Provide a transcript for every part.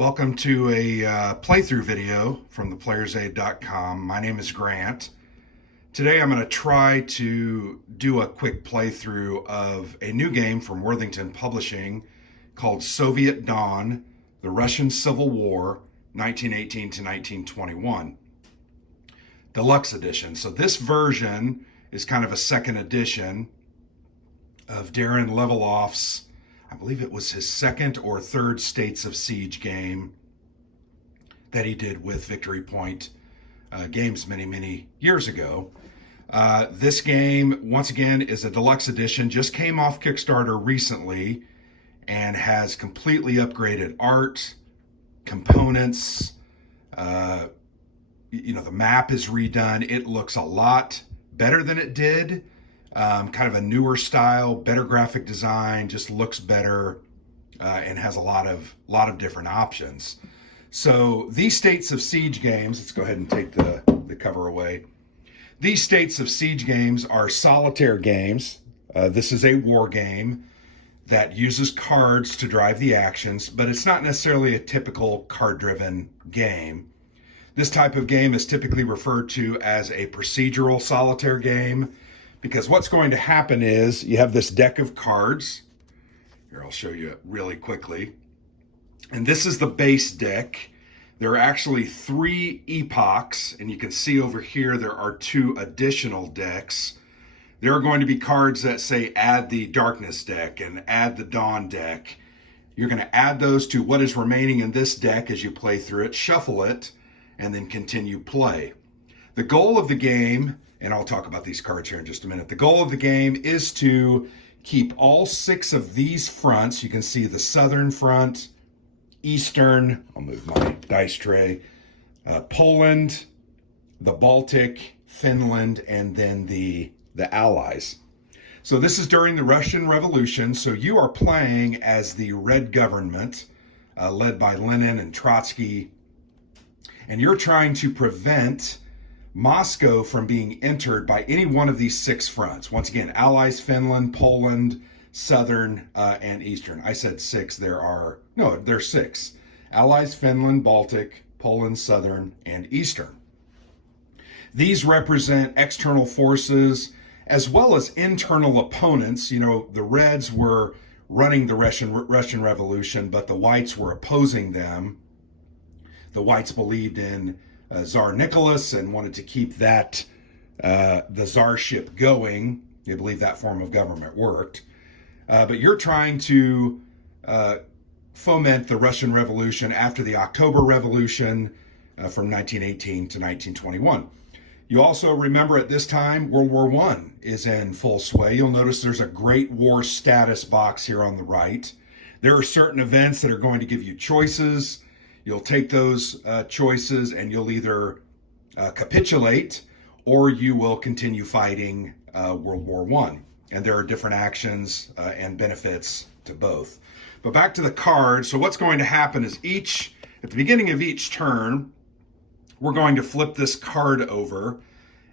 Welcome to a playthrough video from theplayersaid.com. My name is Grant. Today I'm going to try to do a quick playthrough of a new game from Worthington Publishing called Soviet Dawn, the Russian Civil War, 1918 to 1921. Deluxe edition. So this version is kind of a second edition of Darren Leveloff's, I believe it was his second or third States of Siege game that he did with Victory Point Games many years ago. This game, once again, is a deluxe edition, just came off Kickstarter recently and has completely upgraded art, components. The map is redone. It looks a lot better than it did. Kind of a newer style, better graphic design, just looks better, and has a lot of different options. So these States of Siege games, let's go ahead and take the cover away. These States of Siege games are solitaire games. This is a war game that uses cards to drive the actions, but it's not necessarily a typical card-driven game. This type of game is typically referred to as a procedural solitaire game, because what's going to happen is you have this deck of cards. Here, I'll show you it really quickly. And this is the base deck. There are actually 3 epochs, and you can see over here there are 2 additional decks. There are going to be cards that say add the darkness deck and add the dawn deck. You're going to add those to what is remaining in this deck as you play through it, shuffle it, and then continue play. The goal of the game, and I'll talk about these cards here in just a minute. The goal of the game is to keep all 6 of these fronts. You can see the southern front, eastern, I'll move my dice tray, Poland, the Baltic, Finland, and then the Allies. So this is during the Russian Revolution. So you are playing as the Red government, led by Lenin and Trotsky, and you're trying to prevent Moscow from being entered by any one of these 6 fronts. Once again, Allies, Finland, Poland, Southern, and Eastern. I said 6. There's 6. Allies, Finland, Baltic, Poland, Southern, and Eastern. These represent external forces as well as internal opponents. The Reds were running the Russian Revolution, but the Whites were opposing them. The Whites believed in Tsar Nicholas and wanted to keep that the czarship going. They believed that form of government worked. But you're trying to foment the Russian Revolution after the October Revolution from 1918 to 1921. You also remember at this time, World War I is in full sway. You'll notice there's a Great War status box here on the right. There are certain events that are going to give you choices. You'll take those choices and you'll either capitulate or you will continue fighting World War I. And there are different actions and benefits to both. But back to the cards. So what's going to happen is at the beginning of each turn, we're going to flip this card over,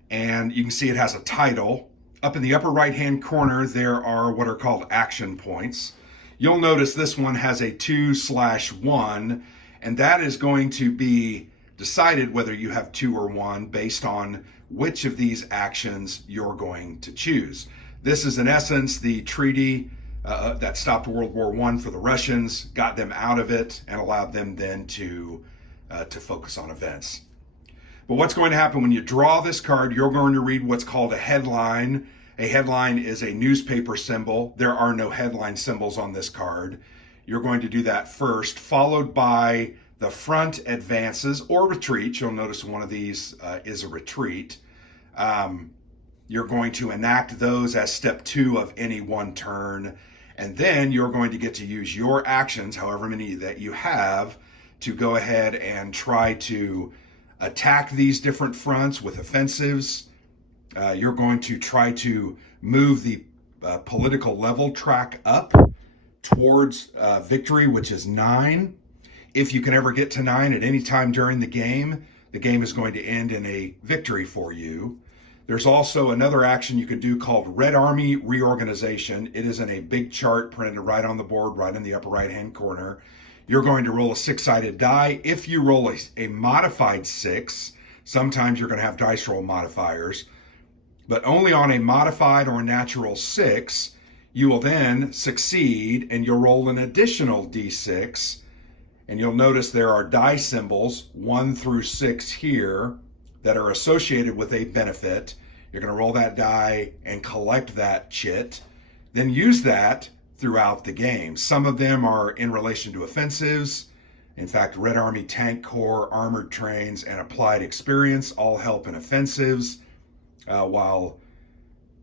and you can see it has a title. Up in the upper right-hand corner, there are what are called action points. You'll notice this one has a 2/1, and that is going to be decided whether you have 2 or 1 based on which of these actions you're going to choose. This is in essence the treaty that stopped World War I for the Russians, got them out of it, and allowed them then to focus on events. But what's going to happen when you draw this card, you're going to read what's called a headline. A headline is a newspaper symbol. There are no headline symbols on this card. You're going to do that first, followed by the front advances or retreat. You'll notice one of these is a retreat. You're going to enact those as step 2 of any one turn. And then you're going to get to use your actions, however many that you have, to go ahead and try to attack these different fronts with offensives. You're going to try to move the political level track up towards victory, which is 9. If you can ever get to 9 at any time during the game is going to end in a victory for you. There's also another action you could do called Red Army Reorganization. It is in a big chart printed right on the board, right in the upper right-hand corner. you're going to roll a 6-sided die. If you roll a modified 6, sometimes you're going to have dice roll modifiers, but only on a modified or natural 6, you will then succeed and you'll roll an additional d6. And you'll notice there are die symbols 1 through 6 here that are associated with a benefit. You're going to roll that die and collect that chit, then use that throughout the game. Some of them are in relation to offensives. In fact, Red Army Tank Corps, Armored Trains, and Applied Experience all help in offensives, while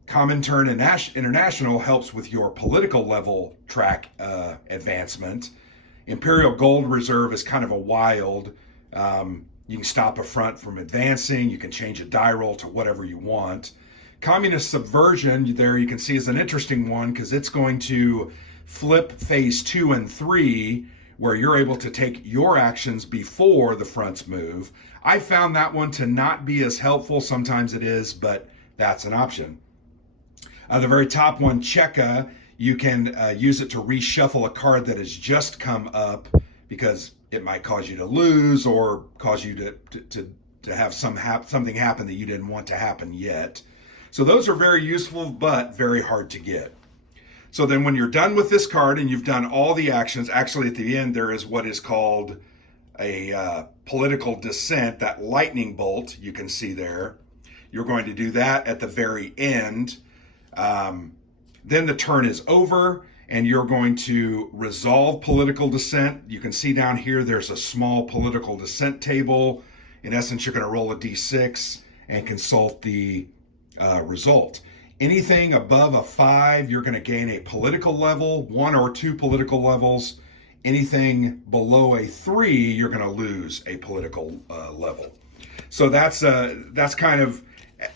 Comintern International helps with your political level track advancement. Imperial Gold Reserve is kind of a wild. You can stop a front from advancing. You can change a die roll to whatever you want. Communist Subversion, there you can see, is an interesting one because it's going to flip phase 2 and 3, where you're able to take your actions before the fronts move. I found that one to not be as helpful. Sometimes it is, but that's an option. The very top one, Cheka, you can use it to reshuffle a card that has just come up because it might cause you to lose or cause you to have something happen that you didn't want to happen yet. So those are very useful, but very hard to get. So then when you're done with this card and you've done all the actions, actually at the end there is what is called a political dissent, that lightning bolt you can see there. You're going to do that at the very end. Then the turn is over and you're going to resolve political dissent. You can see down here there's a small political dissent table. In essence, you're going to roll a d6 and consult the result. Anything above a 5, you're going to gain a political level, 1 or 2 political levels. Anything below a 3, you're going to lose a political level. So that's kind of,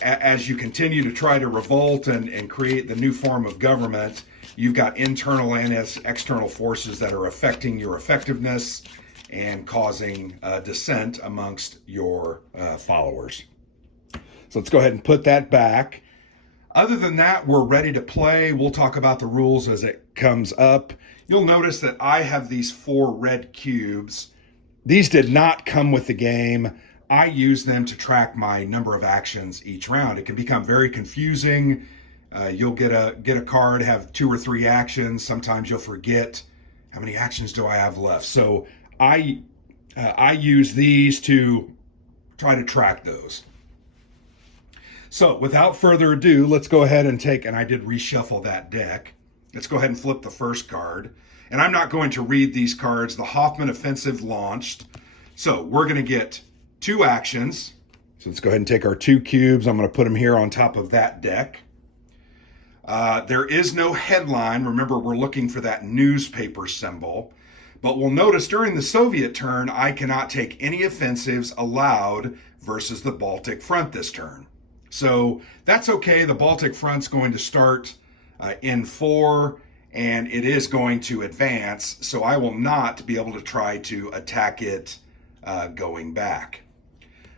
as you continue to try to revolt and create the new form of government, you've got internal and external forces that are affecting your effectiveness and causing dissent amongst your followers. So let's go ahead and put that back. Other than that, we're ready to play. We'll talk about the rules as it comes up. You'll notice that I have these 4 red cubes. These did not come with the game. I use them to track my number of actions each round. It can become very confusing. You'll get a card, have 2 or 3 actions. Sometimes you'll forget how many actions do I have left. So I use these to try to track those. So without further ado, let's go ahead and and I did reshuffle that deck. Let's go ahead and flip the first card. And I'm not going to read these cards. The Hoffman Offensive launched. So we're going to get 2 actions. So let's go ahead and take our 2 cubes. I'm going to put them here on top of that deck. There is no headline. Remember, we're looking for that newspaper symbol. But we'll notice during the Soviet turn, I cannot take any offensives allowed versus the Baltic front this turn. So that's okay. The Baltic front's going to start in 4, and it is going to advance. So I will not be able to try to attack it going back.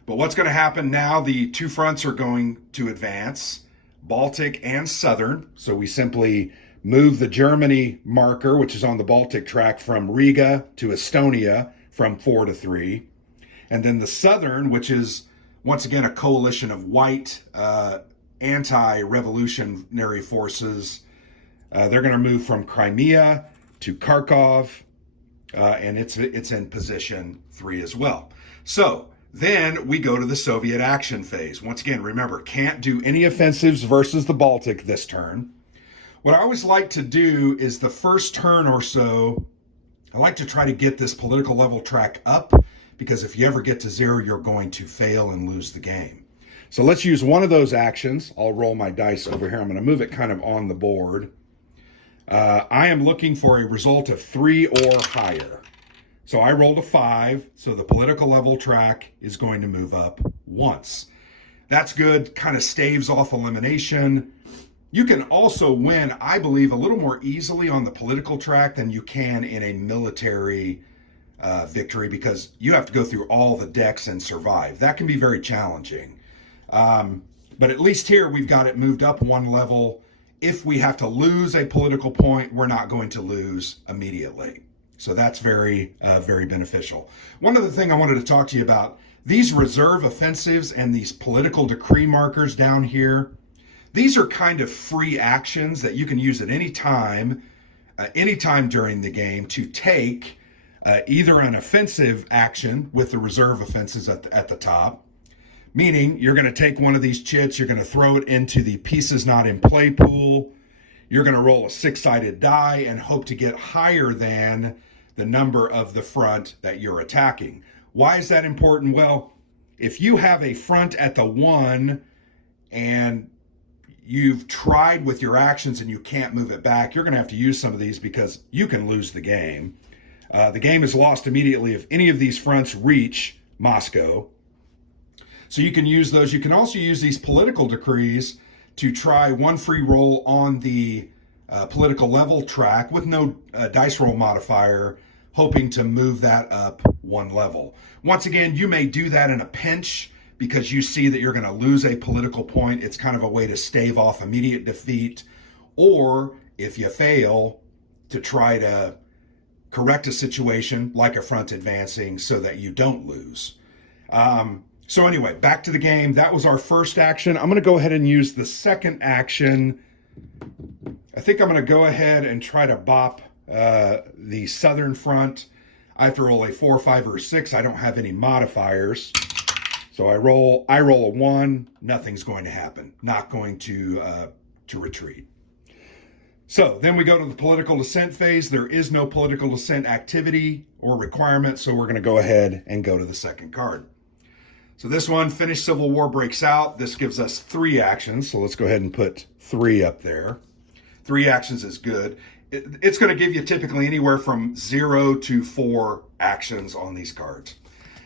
But what's going to happen now, the 2 fronts are going to advance, Baltic and Southern. So we simply move the Germany marker, which is on the Baltic track, from Riga to Estonia from 4 to 3. And then the Southern, which is once again a coalition of white anti-revolutionary forces, they're going to move from Crimea to Kharkov, and it's in position 3 as well. So then we go to the Soviet action phase. Once again, remember, can't do any offensives versus the Baltic this turn. What I always like to do is the first turn or so, I like to try to get this political level track up, because if you ever get to 0, you're going to fail and lose the game. So let's use one of those actions. I'll roll my dice over here. I'm going to move it kind of on the board. I am looking for a result of 3 or higher. So I rolled a 5, so the political level track is going to move up once. That's good, kind of staves off elimination. You can also win, I believe, a little more easily on the political track than you can in a military victory, because you have to go through all the decks and survive. That can be very challenging. But at least here we've got it moved up 1 level. If we have to lose a political point, we're not going to lose immediately. So that's very, very beneficial. One other thing I wanted to talk to you about, these reserve offensives and these political decree markers down here, these are kind of free actions that you can use at any time during the game to take either an offensive action with the reserve offenses at the top, meaning you're going to take one of these chits, you're going to throw it into the pieces not in play pool, you're going to roll a six-sided die and hope to get higher than the number of the front that you're attacking. Why is that important? Well, if you have a front at the 1 and you've tried with your actions and you can't move it back, you're going to have to use some of these because you can lose the game. The game is lost immediately if any of these fronts reach Moscow. So you can use those. You can also use these political decrees to try one free roll on the political level track with no dice roll modifier, hoping to move that up one level. Once again, you may do that in a pinch because you see that you're going to lose a political point. It's kind of a way to stave off immediate defeat. Or if you fail, to try to correct a situation like a front advancing so that you don't lose. So anyway, back to the game. That was our first action. I'm going to go ahead and use the second action. I think I'm going to go ahead and try to bop the southern front. I have to roll a 4, 5, or 6. I don't have any modifiers. So I roll a 1. Nothing's going to happen. Not going to retreat. So then we go to the political dissent phase. There is no political dissent activity or requirement, so we're going to go ahead and go to the second card. So this one, Finnish Civil War breaks out. This gives us 3 actions, so let's go ahead and put 3 up there. 3 actions is good. It's going to give you typically anywhere from 0 to 4 actions on these cards.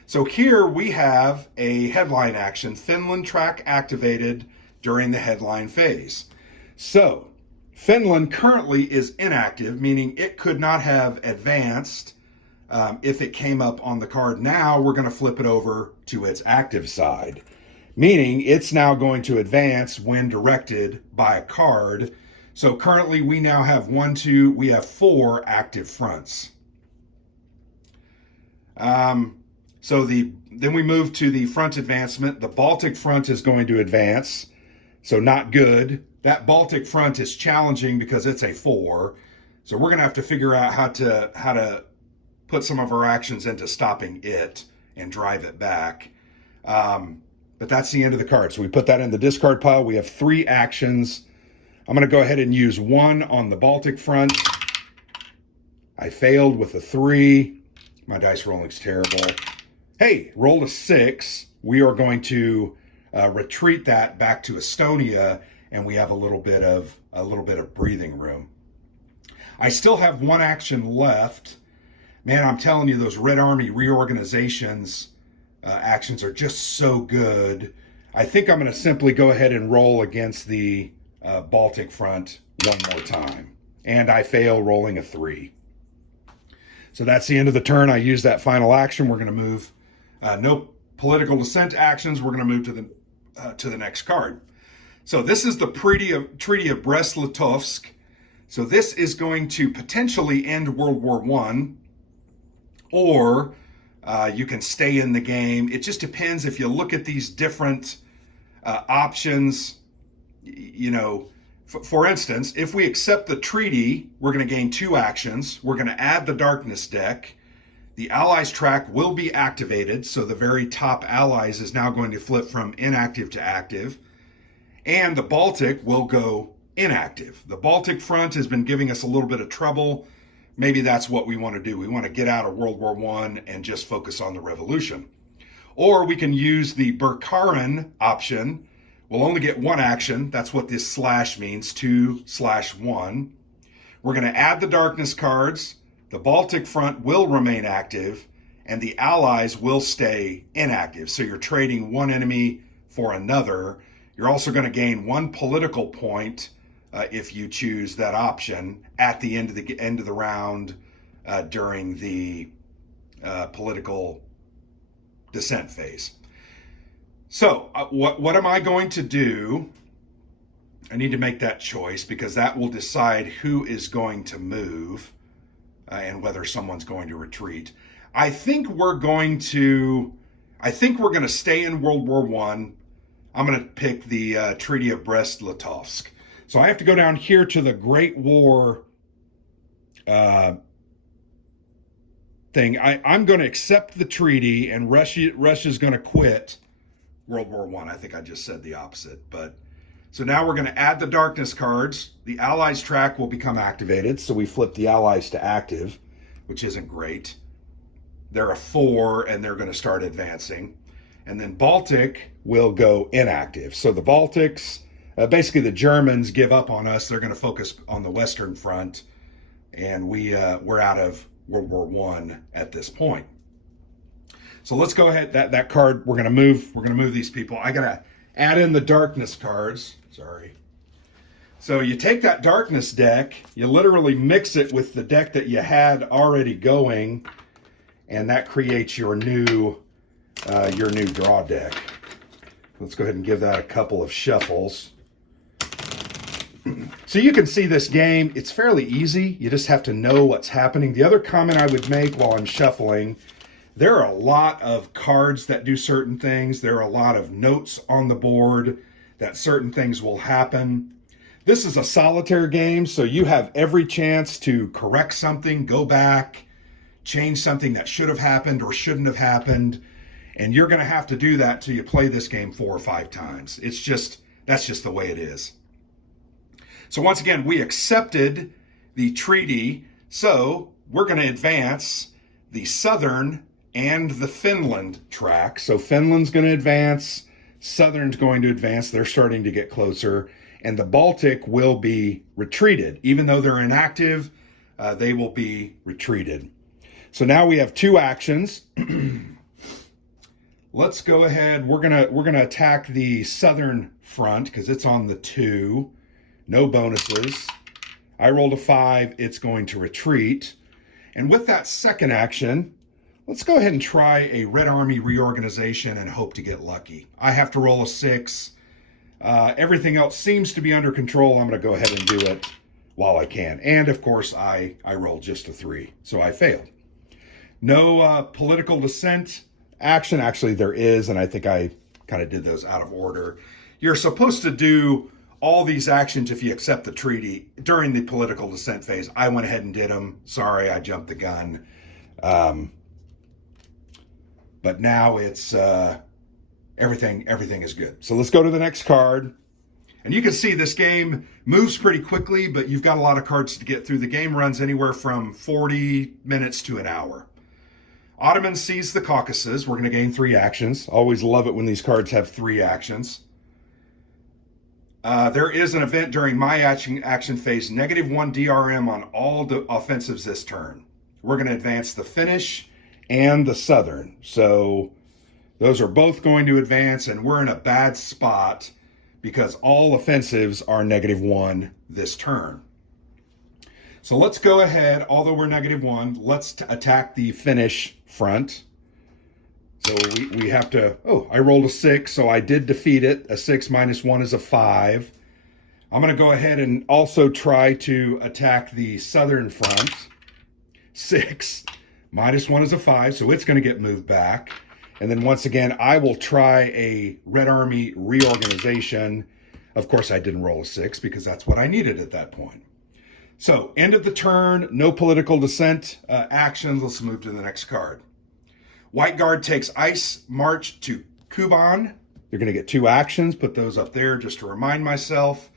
So here we have a headline action, Finland track activated during the headline phase. So Finland currently is inactive, meaning it could not have advanced if it came up on the card. Now we're going to flip it over to its active side, meaning it's now going to advance when directed by a card. So currently we now have 4 active fronts. Then we move to the front advancement. The Baltic front is going to advance, so not good. That Baltic front is challenging because it's a 4. So we're going to have to figure out how to put some of our actions into stopping it and drive it back. But that's the end of the card. So we put that in the discard pile. We have 3 actions. I'm going to go ahead and use 1 on the Baltic front. I failed with a 3. My dice rolling's terrible. Hey, rolled a 6. We are going to retreat that back to Estonia, and we have a little bit of breathing room. I still have 1 action left. Man, I'm telling you, those Red Army reorganizations actions are just so good. I think I'm going to simply go ahead and roll against the Baltic front one more time. And I fail, rolling a 3. So that's the end of the turn. I use that final action. We're going to move. No political dissent actions. We're going to move to the next card. So this is the Treaty of Brest-Litovsk. So this is going to potentially end World War I, or you can stay in the game. It just depends. If you look at these different options, you know, for instance, if we accept the treaty, we're going to gain 2 actions. We're going to add the Darkness deck. The Allies track will be activated, so the very top Allies is now going to flip from inactive to active. And the Baltic will go inactive. The Baltic front has been giving us a little bit of trouble. Maybe that's what we want to do. We want to get out of World War I and just focus on the revolution. Or we can use the Bukharin option. We'll only get 1 action. That's what this slash means, 2/1. We're going to add the Darkness cards. The Baltic front will remain active, and the Allies will stay inactive. So you're trading one enemy for another. You're also going to gain 1 political point if you choose that option at the end of the round during the political dissent phase. So what am I going to do? I need to make that choice because that will decide who is going to move. and whether someone's going to retreat. I think we're going to stay in World War One. I'm going to pick the Treaty of Brest-Litovsk. So I have to go down here to the Great War thing. I'm going to accept the treaty, and Russia's going to quit World War One. I think I just said the opposite. But so now we're going to add the darkness cards. The Allies track will become activated. So we flip the Allies to active, which isn't great. They're a 4, and they're going to start advancing. And then Baltic will go inactive. So the Baltics, basically the Germans give up on us. They're going to focus on the Western Front, and we're out of World War One at this point. So let's go ahead. That card we're going to move these people. I got to add in the darkness cards. Sorry. So you take that darkness deck, you literally mix it with the deck that you had already going, and that creates your new draw deck. Let's go ahead and give that a couple of shuffles. So you can see this game, it's fairly easy. You just have to know what's happening. The other comment I would make while I'm shuffling, there are a lot of cards that do certain things. There are a lot of notes on the board that certain things will happen. This is a solitaire game, so you have every chance to correct something, go back, change something that should have happened or shouldn't have happened. And you're going to have to do that till you play this game 4 or 5 times. That's just the way it is. So once again, we accepted the treaty. So we're going to advance the Southern and the Finland track. So Finland's going to advance. Southern's going to advance. They're starting to get closer. And the Baltic will be retreated. Even though they're inactive, they will be retreated. So now we have 2 actions. Let's go ahead. We're gonna attack the Southern Front because it's on the 2. No bonuses. I rolled a 5. It's going to retreat. And with that second action, let's go ahead and try a Red Army reorganization and hope to get lucky. I have to roll a 6. Everything else seems to be under control. I'm going to go ahead and do it while I can. And of course, I rolled just a 3, so I failed. No political dissent action. Actually, there is, and I think I kind of did those out of order. You're supposed to do all these actions if you accept the treaty during the political dissent phase. I went ahead and did them. Sorry, I jumped the gun. But now it's everything is good. So let's go to the next card. And you can see this game moves pretty quickly, but you've got a lot of cards to get through. The game runs anywhere from 40 minutes to an hour. Ottoman seize the Caucasus. We're going to gain 3 actions. Always love it when these cards have 3 actions. There is an event during my action phase, -1 DRM on all the offensives this turn. We're going to advance the Finnish and the Southern. So those are both going to advance, and we're in a bad spot because all offensives are -1 this turn. So let's go ahead, although we're -1, let's attack the Finnish front. So we have to, I rolled a 6, so I did defeat it. A 6 minus 1 is a 5. I'm going to go ahead and also try to attack the Southern front. 6 minus 1 is a 5, so it's going to get moved back. And then once again, I will try a Red Army reorganization. Of course, I didn't roll a 6 because that's what I needed at that point. So, end of the turn, no political dissent actions. Let's move to the next card. White Guard takes ice march to Kuban. You're going to get 2 actions. Put those up there just to remind myself.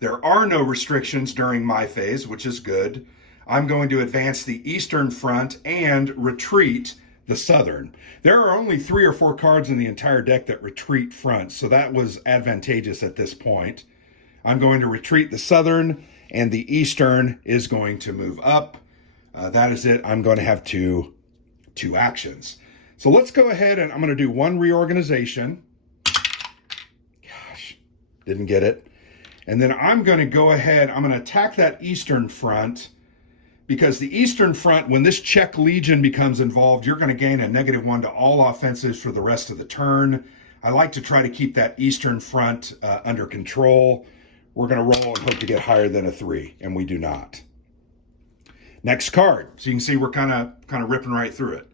There are no restrictions during my phase, which is good. I'm going to advance the Eastern Front and retreat the Southern. There are only 3 or 4 cards in the entire deck that retreat fronts, so that was advantageous at this point. I'm going to retreat the Southern, and the Eastern is going to move up. That is it. I'm going to have two actions. So let's go ahead and I'm going to do 1 reorganization. Gosh, didn't get it. And then I'm going to go ahead, I'm going to attack that Eastern Front, because the Eastern Front, when this Czech Legion becomes involved, you're going to gain a -1 to all offensives for the rest of the turn. I like to try to keep that Eastern Front under control. We're going to roll and hope to get higher than a 3, and we do not. Next card. So you can see we're kind of ripping right through it.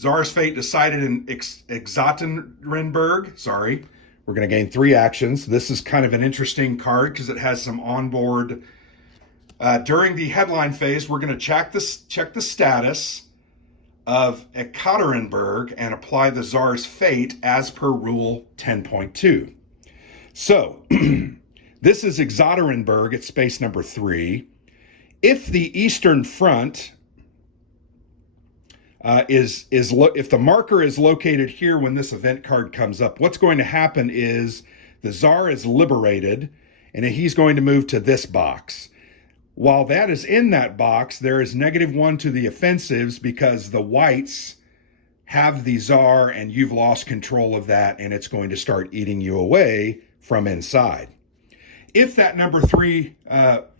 Czar's fate decided in Exotenrenberg. Sorry. We're going to gain 3 actions. This is kind of an interesting card because it has some onboard. During the headline phase, we're going to check the status of Ekaterinburg and apply the Czar's fate as per Rule 10.2. So, this is Exotenrenberg at space number 3. If the Eastern Front if the marker is located here when this event card comes up, what's going to happen is the Czar is liberated and he's going to move to this box. While that is in that box, there is -1 to the offensives because the whites have the Czar and you've lost control of that and it's going to start eating you away from inside. If that number 3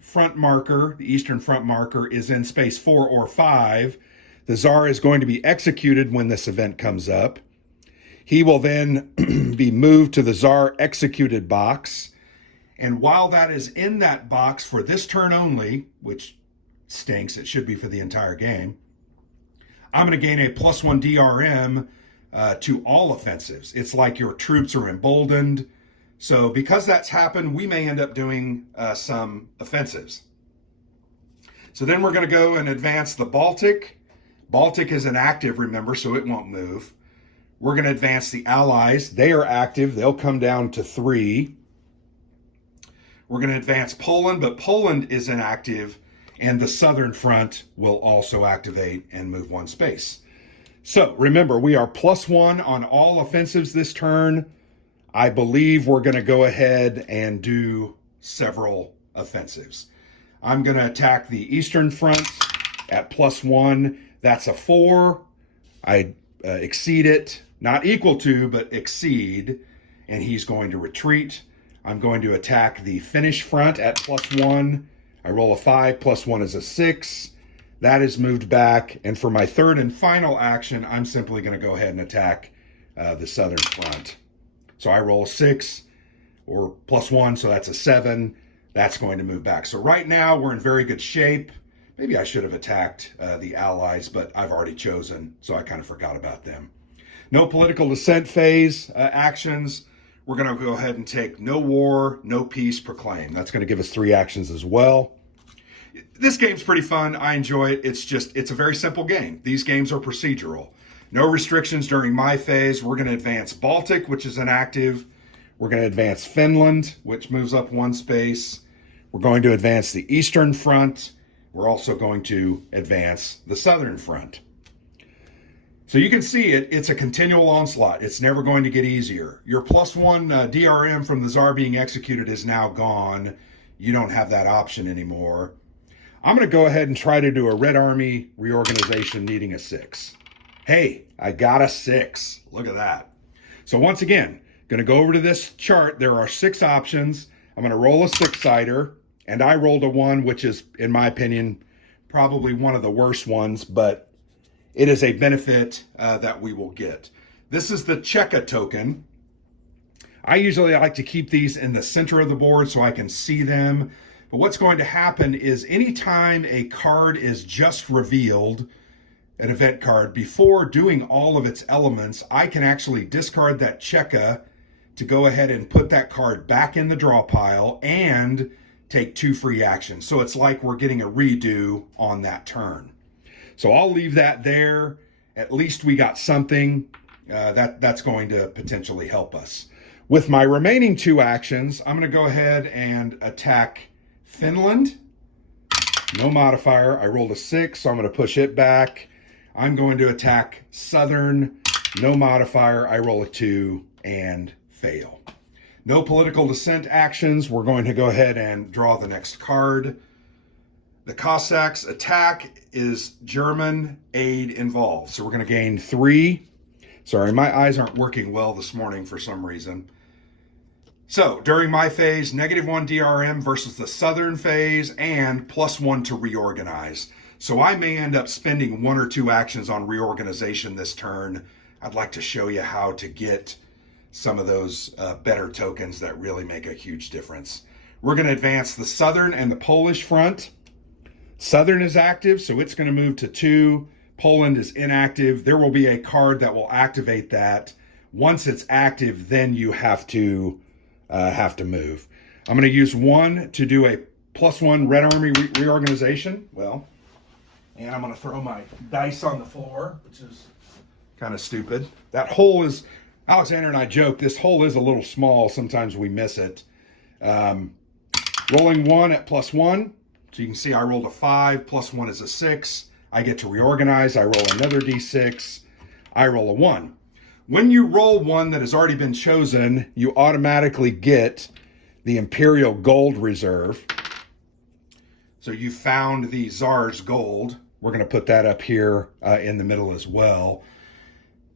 front marker, the Eastern Front marker, is in space 4 or 5, the Czar is going to be executed when this event comes up. He will then be moved to the Czar executed box. And while that is in that box for this turn only, which stinks, it should be for the entire game, I'm going to gain a +1 DRM to all offensives. It's like your troops are emboldened. So because that's happened, we may end up doing some offensives. So then we're going to go and advance the Baltic. Baltic is inactive, remember, so it won't move. We're going to advance the Allies. They are active. They'll come down to 3. We're going to advance Poland, but Poland is inactive, and the Southern Front will also activate and move 1 space. So remember, we are +1 on all offensives this turn. I believe we're going to go ahead and do several offensives. I'm going to attack the Eastern Front at +1. That's a 4. I exceed it, not equal to, but exceed, and he's going to retreat. I'm going to attack the Finnish Front at +1. I roll a 5, +1 is a 6. That is moved back, and for my third and final action, I'm simply going to go ahead and attack the Southern Front. So I roll a 6 or +1, so that's a 7. That's going to move back. So right now we're in very good shape. Maybe I should have attacked the Allies, but I've already chosen, so I kind of forgot about them. No political dissent phase actions. We're going to go ahead and take no war, no peace, proclaim. That's going to give us 3 actions as well. This game's pretty fun. I enjoy it. It's a very simple game. These games are procedural. No restrictions during my phase. We're going to advance Baltic, which is inactive. We're going to advance Finland, which moves up 1 space. We're going to advance the Eastern Front. We're also going to advance the Southern Front. So you can see it's a continual onslaught. It's never going to get easier. Your +1 DRM from the Tsar being executed is now gone. You don't have that option anymore. I'm going to go ahead and try to do a Red Army reorganization needing a 6. Hey, I got a 6. Look at that. So once again, going to go over to this chart. There are 6 options. I'm going to roll a 6-sider, and I rolled a 1, which is, in my opinion, probably one of the worst ones, but it is a benefit that we will get. This is the Cheka token. I usually like to keep these in the center of the board so I can see them. But what's going to happen is anytime a card is just revealed, an event card, before doing all of its elements, I can actually discard that Cheka to go ahead and put that card back in the draw pile and take 2 free actions. So it's like we're getting a redo on that turn. So I'll leave that there. At least we got something that's going to potentially help us. With my remaining 2 actions, I'm going to go ahead and attack Finland. No modifier. I rolled a 6, so I'm going to push it back. I'm going to attack Southern. No modifier. I roll a 2 and fail. No political dissent actions. We're going to go ahead and draw the next card. The Cossacks attack is German aid involved. So we're going to gain 3. Sorry, my eyes aren't working well this morning for some reason. So during my phase, -1 DRM versus the Southern phase and +1 to reorganize. So I may end up spending 1 or 2 actions on reorganization this turn. I'd like to show you how to get some of those better tokens that really make a huge difference. We're going to advance the Southern and the Polish front. Southern is active, so it's going to move to 2. Poland is inactive. There will be a card that will activate that. Once it's active, then you have to move. I'm going to use 1 to do a +1 Red Army reorganization. Well, and I'm going to throw my dice on the floor, which is kind of stupid. That hole is, Alexander and I joke, this hole is a little small. Sometimes we miss it. Rolling 1 at +1. So you can see I rolled a 5, +1 is a 6. I get to reorganize. I roll another d6. I roll a 1. When you roll 1 that has already been chosen, you automatically get the Imperial Gold Reserve. So you found the Tsar's Gold. We're going to put that up here in the middle as well.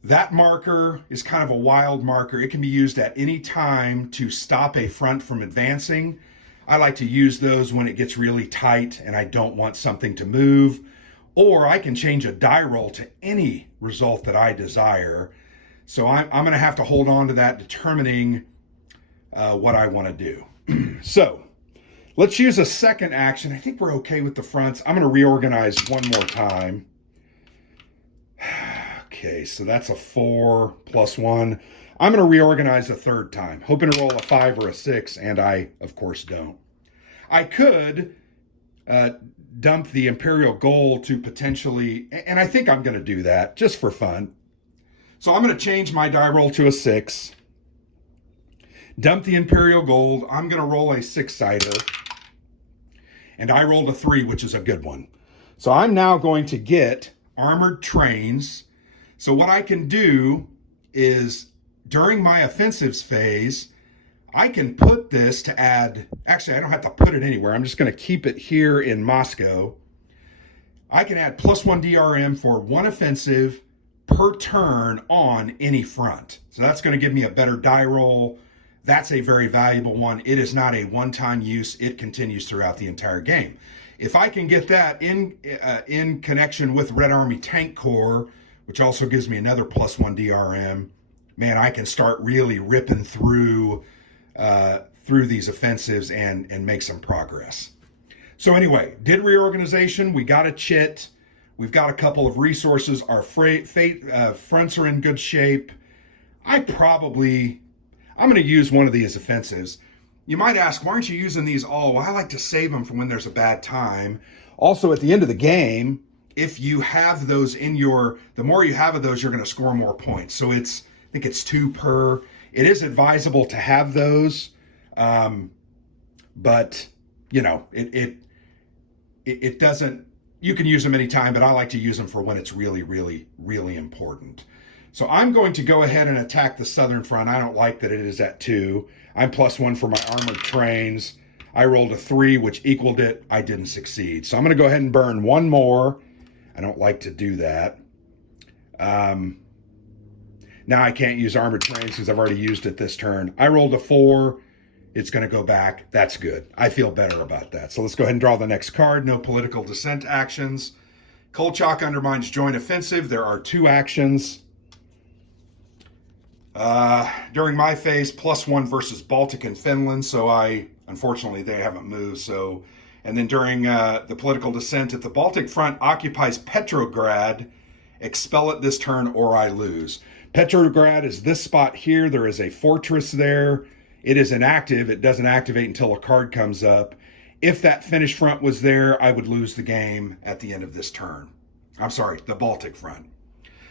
That marker is kind of a wild marker. It can be used at any time to stop a front from advancing. I like to use those when it gets really tight and I don't want something to move. Or I can change a die roll to any result that I desire. So I'm going to have to hold on to that, determining what I want to do. So let's use a second action. I think we're okay with the fronts. I'm going to reorganize one more time. Okay, so that's a 4 +1. I'm going to reorganize a third time, hoping to roll a 5 or a 6, and I, of course, don't. I could dump the Imperial Gold to potentially, and I think I'm going to do that just for fun. So I'm going to change my die roll to a 6. Dump the Imperial Gold. I'm going to roll a 6-sider. And I rolled a 3, which is a good one. So I'm now going to get armored trains. So what I can do is, during my offensives phase, I can put this to add, actually I don't have to put it anywhere. I'm just going to keep it here in Moscow. I can add +1 DRM for 1 offensive per turn on any front. So that's going to give me a better die roll. That's a very valuable one. It is not a one-time use. It continues throughout the entire game. If I can get that in connection with Red Army Tank Corps, which also gives me another +1 DRM, man, I can start really ripping through these offensives and make some progress. So anyway, did reorganization. We got a chit. We've got a couple of resources. Our fronts are in good shape. I'm going to use one of these offensives. You might ask, why aren't you using these all? Well, I like to save them for when there's a bad time. Also, at the end of the game, if you have those in the more you have of those, you're going to score more points. So I think it's 2 per. It is advisable to have those, but you know, it doesn't. You can use them anytime, but I like to use them for when it's really, really, really important. So I'm going to go ahead and attack the southern front. I don't like that it is at 2. I'm +1 for my armored trains. I rolled a 3, which equaled it. I didn't succeed. So I'm going to go ahead and burn 1 more. I don't like to do that. Now I can't use armored trains because I've already used it this turn. I rolled a 4. It's going to go back. That's good. I feel better about that. So let's go ahead and draw the next card. No political dissent actions. Kolchak undermines joint offensive. There are 2 actions. During my phase, +1 versus Baltic and Finland. So unfortunately, they haven't moved. So, and then during the political dissent, if the Baltic front occupies Petrograd, expel it this turn or I lose. Petrograd is this spot here. There is a fortress there. It is inactive. It doesn't activate until a card comes up. If that Finnish front was there, I would lose the game at the end of this turn. I'm sorry, the Baltic front.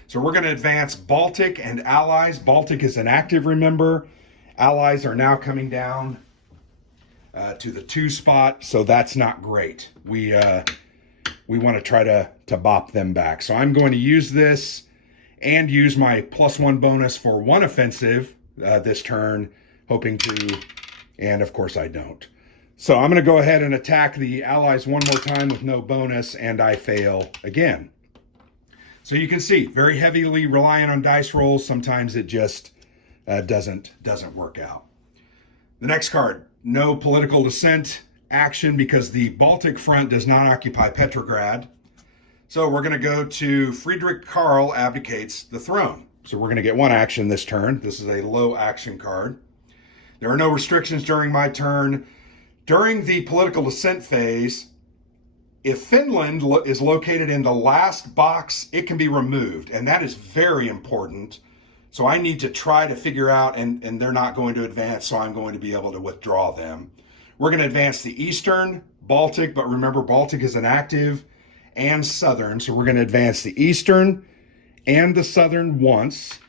So we're going to advance Baltic and Allies. Baltic is inactive, remember. Allies are now coming down to the 2 spot, so that's not great. We want to try to bop them back. So I'm going to use this and use my +1 bonus for 1 offensive this turn, hoping to, and of course I don't. So I'm going to go ahead and attack the Allies one more time with no bonus, and I fail again. So you can see, very heavily reliant on dice rolls. Sometimes it just doesn't work out. The next card, no political dissent action because the Baltic front does not occupy Petrograd. So we're going to go to Friedrich Karl abdicates the throne. So we're going to get 1 action this turn. This is a low action card. There are no restrictions during my turn. During the political dissent phase, If Finland is located in the last box, it can be removed, and that is very important. So I need to try to figure out, and they're not going to advance, so I'm going to be able to withdraw them. We're going to advance the Eastern, Baltic, but remember Baltic is inactive, and Southern. So we're going to advance the Eastern and the Southern once.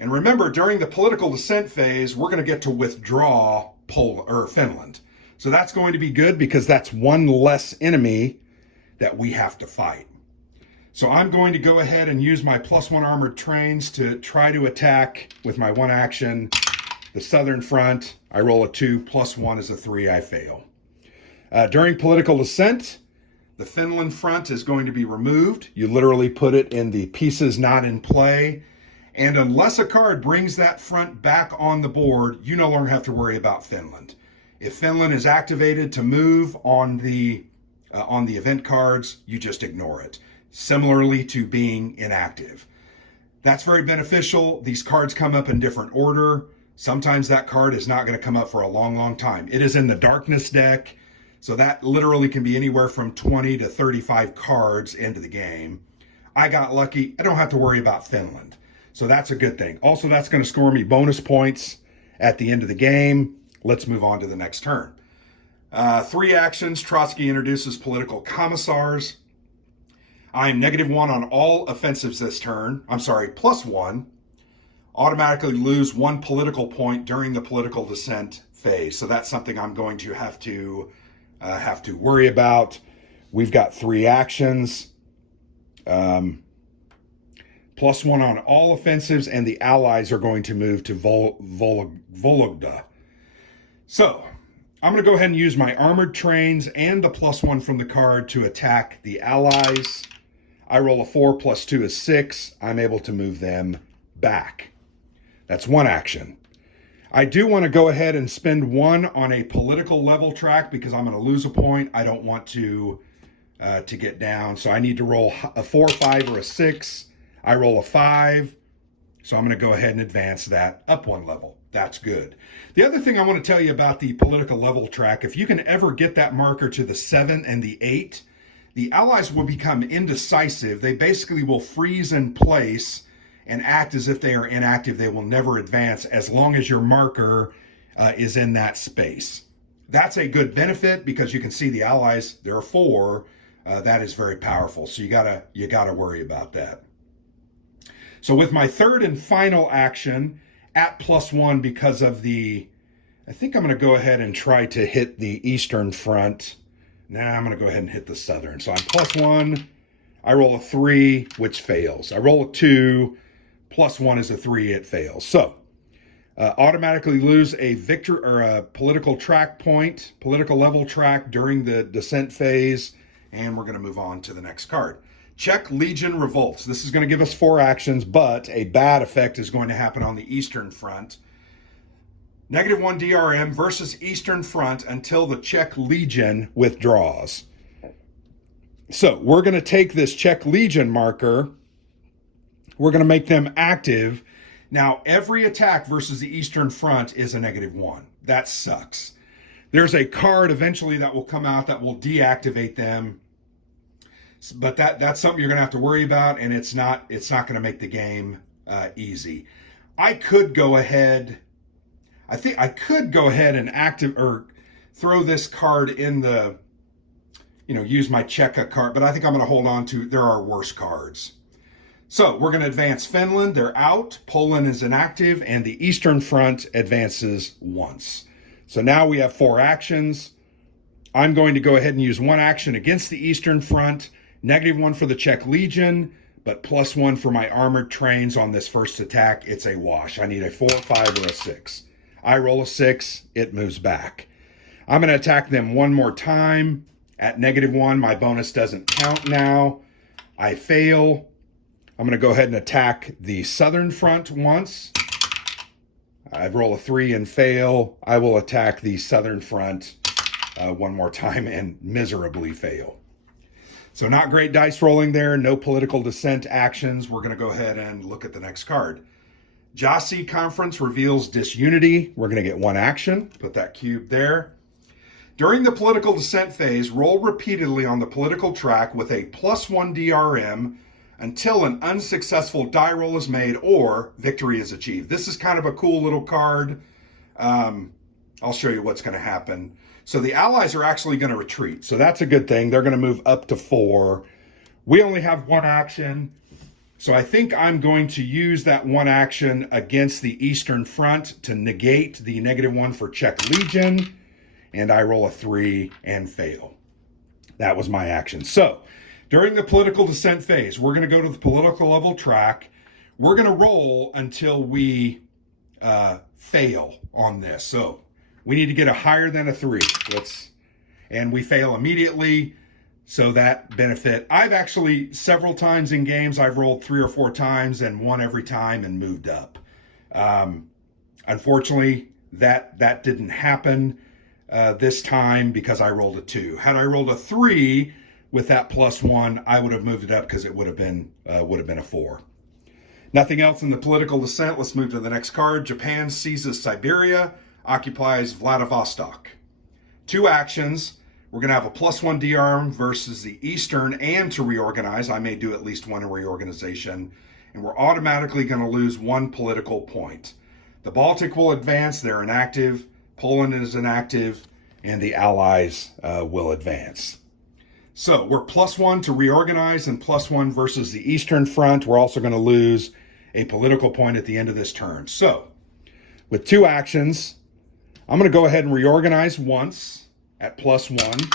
And remember, during the political dissent phase, we're going to get to withdraw Finland. So that's going to be good because that's one less enemy that we have to fight. So I'm going to go ahead and use my +1 armored trains to try to attack with my one action the Southern front. I roll a 2, +1 is a 3, I fail. During political dissent, the Finland front is going to be removed. You literally put it in the pieces not in play. And unless a card brings that front back on the board, you no longer have to worry about Finland. If Finland is activated to move on the event cards, you just ignore it. Similarly to being inactive. That's very beneficial. These cards come up in different order. Sometimes that card is not going to come up for a long, long time. It is in the darkness deck, so that literally can be anywhere from 20 to 35 cards into the game. I got lucky. I don't have to worry about Finland. So that's a good thing. Also, that's going to score me bonus points at the end of the game. Let's move on to the next turn. 3 actions. Trotsky introduces political commissars. I'm -1 on all offensives this turn. I'm sorry, +1. Automatically lose 1 political point during the political dissent phase. So that's something I'm going to have to worry about. We've got 3 actions. +1 on all offensives, and the allies are going to move to Vologda. So I'm going to go ahead and use my armored trains and the +1 from the card to attack the allies. I roll a 4, +2 is 6. I'm able to move them back. That's 1 action. I do want to go ahead and spend 1 on a political level track because I'm going to lose a point. I don't want to get down. So I need to roll a 4, 5, or a 6. I roll a 5. So I'm going to go ahead and advance that up 1 level. That's good. The other thing I want to tell you about the political level track, if you can ever get that marker to the 7 and the 8, the allies will become indecisive. They basically will freeze in place and act as if they are inactive. They will never advance as long as your marker is in that space. That's a good benefit because you can see the allies, there are 4. That is very powerful. So you gotta worry about that. So with my third and final action at +1 because of I think I'm going to go ahead and try to hit the Eastern front. Now I'm going to go ahead and hit the Southern. So I'm +1. I roll a 3, which fails. I roll a 2. +1 is a 3. It fails. So automatically lose a political track point, political level track during the dissent phase. And we're going to move on to the next card. Czech Legion revolts. This is going to give us 4 actions, but a bad effect is going to happen on the Eastern front. -1 DRM versus Eastern front until the Czech Legion withdraws. So we're going to take this Czech Legion marker. We're going to make them active. Now, every attack versus the Eastern front is a -1. That sucks. There's a card eventually that will come out that will deactivate them. But that's something you're going to have to worry about, and it's not going to make the game easy. I could go ahead. I think I could go ahead and throw this card in the, use my Czech card, but I think I'm going to hold on to, there are worse cards. So we're going to advance Finland. They're out. Poland is inactive, and the Eastern front advances once. So now we have 4 actions. I'm going to go ahead and use 1 action against the Eastern front. -1 for the Czech Legion, but +1 for my armored trains on this first attack. It's a wash. I need a 4, 5, or a 6. I roll a 6. It moves back. I'm going to attack them 1 more time. At -1, my bonus doesn't count now. I fail. I'm going to go ahead and attack the Southern front once. I roll a 3 and fail. I will attack the Southern front 1 more time and miserably fail. So not great dice rolling there. No political dissent actions. We're going to go ahead and look at the next card. Jassy Conference reveals disunity. We're going to get 1 action. Put that cube there. During the political descent phase, roll repeatedly on the political track with a +1 DRM until an unsuccessful die roll is made or victory is achieved. This is kind of a cool little card. I'll show you what's going to happen. So the allies are actually going to retreat. So that's a good thing. They're going to move up to 4. We only have 1 action. So I think I'm going to use that 1 action against the Eastern Front to negate the -1 for Czech Legion. And I roll a 3 and fail. That was my action. So during the political descent phase, we're going to go to the political level track. We're going to roll until we fail on this. So we need to get a higher than a 3. And we fail immediately. So that benefit, I've actually several times in games, I've rolled 3 or 4 times and won every time and moved up. Unfortunately, that didn't happen this time because I rolled a 2. Had I rolled a 3 with that +1, I would have moved it up because it would have been a 4. Nothing else in the political descent. Let's move to the next card. Japan seizes Siberia, occupies Vladivostok. 2 actions. We're going to have a +1 DRM versus the Eastern and to reorganize. I may do at least 1 reorganization. And we're automatically going to lose 1 political point. The Baltic will advance. They're inactive. Poland is inactive. And the Allies will advance. So we're +1 to reorganize and +1 versus the Eastern Front. We're also going to lose a political point at the end of this turn. So with 2 actions, I'm going to go ahead and reorganize once at +1.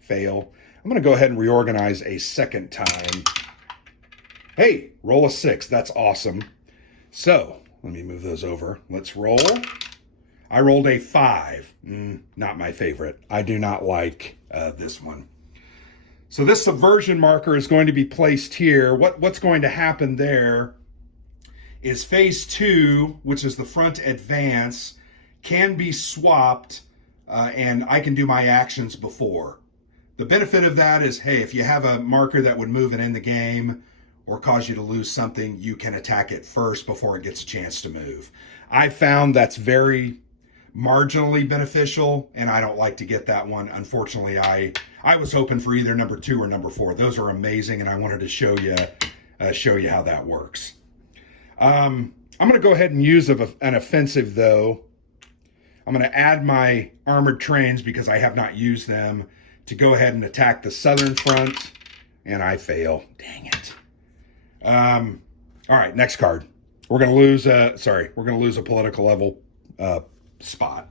Fail. I'm going to go ahead and reorganize a second time. Hey, roll a 6. That's awesome. So let me move those over. Let's roll. I rolled a 5. Not my favorite. I do not like this one. So this subversion marker is going to be placed here. What's going to happen there is phase 2, which is the front advance, can be swapped and I can do my actions before. The benefit of that is, hey, if you have a marker that would move and end the game or cause you to lose something, you can attack it first before it gets a chance to move. I found that's very marginally beneficial, and I don't like to get that one. Unfortunately, I was hoping for either number 2 or number 4. Those are amazing, and I wanted to show you how that works. I'm going to go ahead and use an offensive, though. I'm going to add my armored trains because I have not used them to go ahead and attack the southern front, and I fail. Dang it. All right, next card. We're going to lose. We're going to lose a political level spot.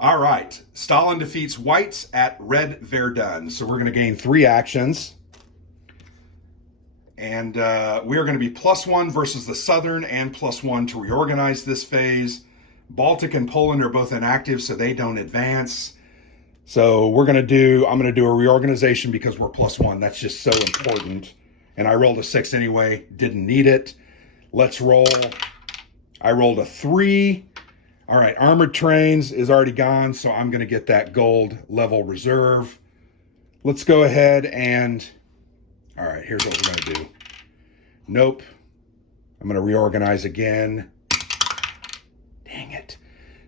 All right, Stalin defeats whites at Red Verdun. So we're going to gain 3 actions. And we're going to be +1 versus the Southern and +1 to reorganize this phase. Baltic and Poland are both inactive, so they don't advance. So I'm going to do a reorganization because we're +1. That's just so important. And I rolled a 6 anyway, didn't need it. Let's roll. I rolled a 3. All right, armored trains is already gone, so I'm going to get that gold level reserve. Let's go ahead and, all right, here's what we're going to do. Nope. I'm going to reorganize again. Dang it.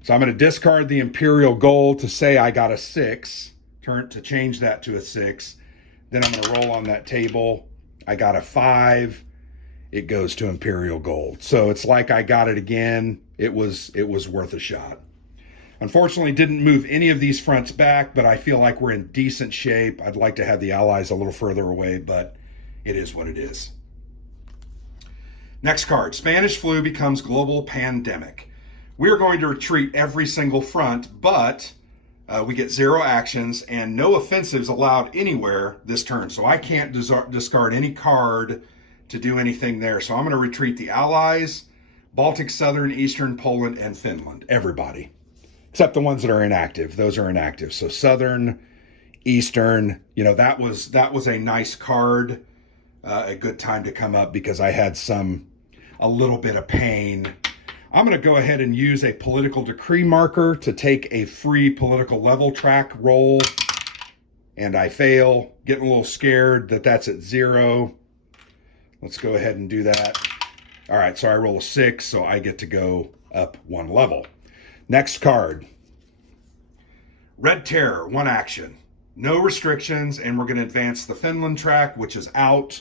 So I'm going to discard the Imperial Gold to say I got a 6, to change that to a 6. Then I'm going to roll on that table. I got a 5. It goes to Imperial Gold. So it's like I got it again. It was worth a shot. Unfortunately, didn't move any of these fronts back, but I feel like we're in decent shape. I'd like to have the Allies a little further away, but it is what it is. Next card, Spanish flu becomes global pandemic. We're going to retreat every single front, but we get 0 actions and no offensives allowed anywhere this turn. So I can't discard any card to do anything there. So I'm going to retreat the Allies, Baltic, Southern, Eastern, Poland, and Finland. Everybody. Except the ones that are inactive. Those are inactive. So Southern, Eastern, that was a nice card. A good time to come up because I had a little bit of pain. I'm going to go ahead and use a political decree marker to take a free political level track roll. And I fail. Getting a little scared that's at 0. Let's go ahead and do that. All right, so I roll a 6, so I get to go up 1 level. Next card. Red Terror, 1 action. No restrictions, and we're going to advance the Finland track, which is out.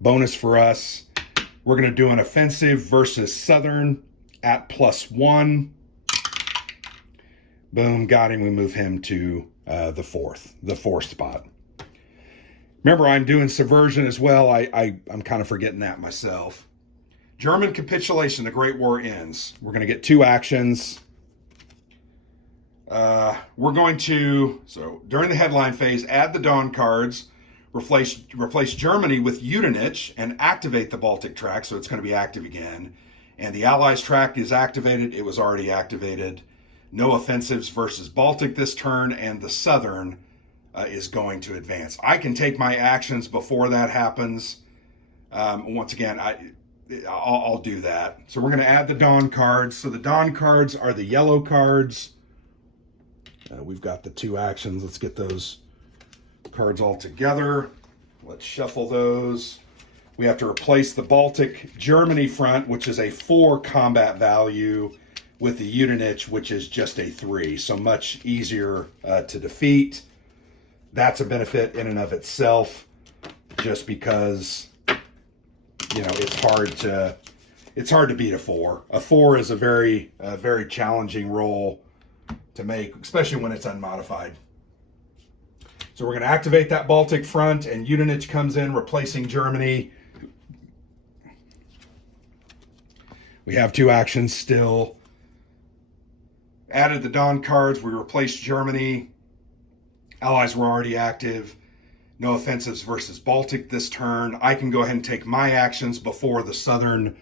Bonus for us. We're going to do an offensive versus Southern at +1. Boom, got him. We move him to the fourth spot. Remember, I'm doing subversion as well. I'm kind of forgetting that myself. German capitulation, the Great War ends. We're going to get 2 actions. We're going to, so during the headline phase, add the Dawn cards, replace Germany with Udenich, and activate the Baltic track, so it's going to be active again. And the Allies track is activated. It was already activated. No offensives versus Baltic this turn, and the Southern is going to advance. I can take my actions before that happens. Once again, I'll do that. So we're going to add the Dawn cards. So the Dawn cards are the yellow cards. We've got the 2 actions. Let's get those cards all together. Let's shuffle those. We have to replace the Baltic Germany front, which is a 4 combat value, with the Udenich, which is just a 3. So much easier to defeat. That's a benefit in and of itself, just because, you know, it's hard to beat a 4. A 4 is a very challenging roll to make, especially when it's unmodified. So we're going to activate that Baltic front, and Udenich comes in, replacing Germany. We have 2 actions still. Added the Dawn cards. We replaced Germany. Allies were already active. No offensives versus Baltic this turn. I can go ahead and take my actions before the Southern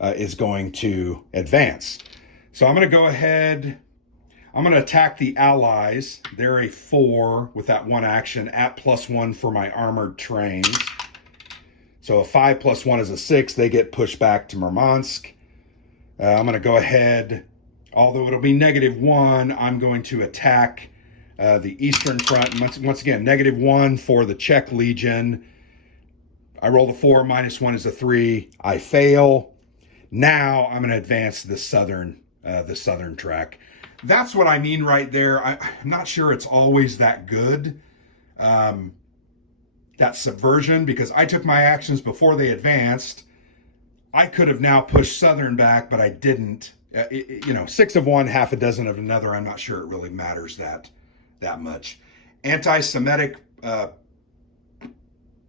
is going to advance. So I'm going to go ahead. I'm going to attack the Allies. They're a 4 with that 1 action at +1 for my armored trains. So a 5 + 1 is a 6. They get pushed back to Murmansk. I'm going to go ahead, although it'll be -1, I'm going to attack the Eastern Front. Once again, -1 for the Czech Legion. I rolled a 4, -1 is a 3. I fail. Now I'm going to advance the Southern track. That's what I mean right there. I'm not sure it's always that good. That subversion, because I took my actions before they advanced. I could have now pushed Southern back, but I didn't. 6 of one, half a dozen of another. I'm not sure it really matters that much. Anti-Semitic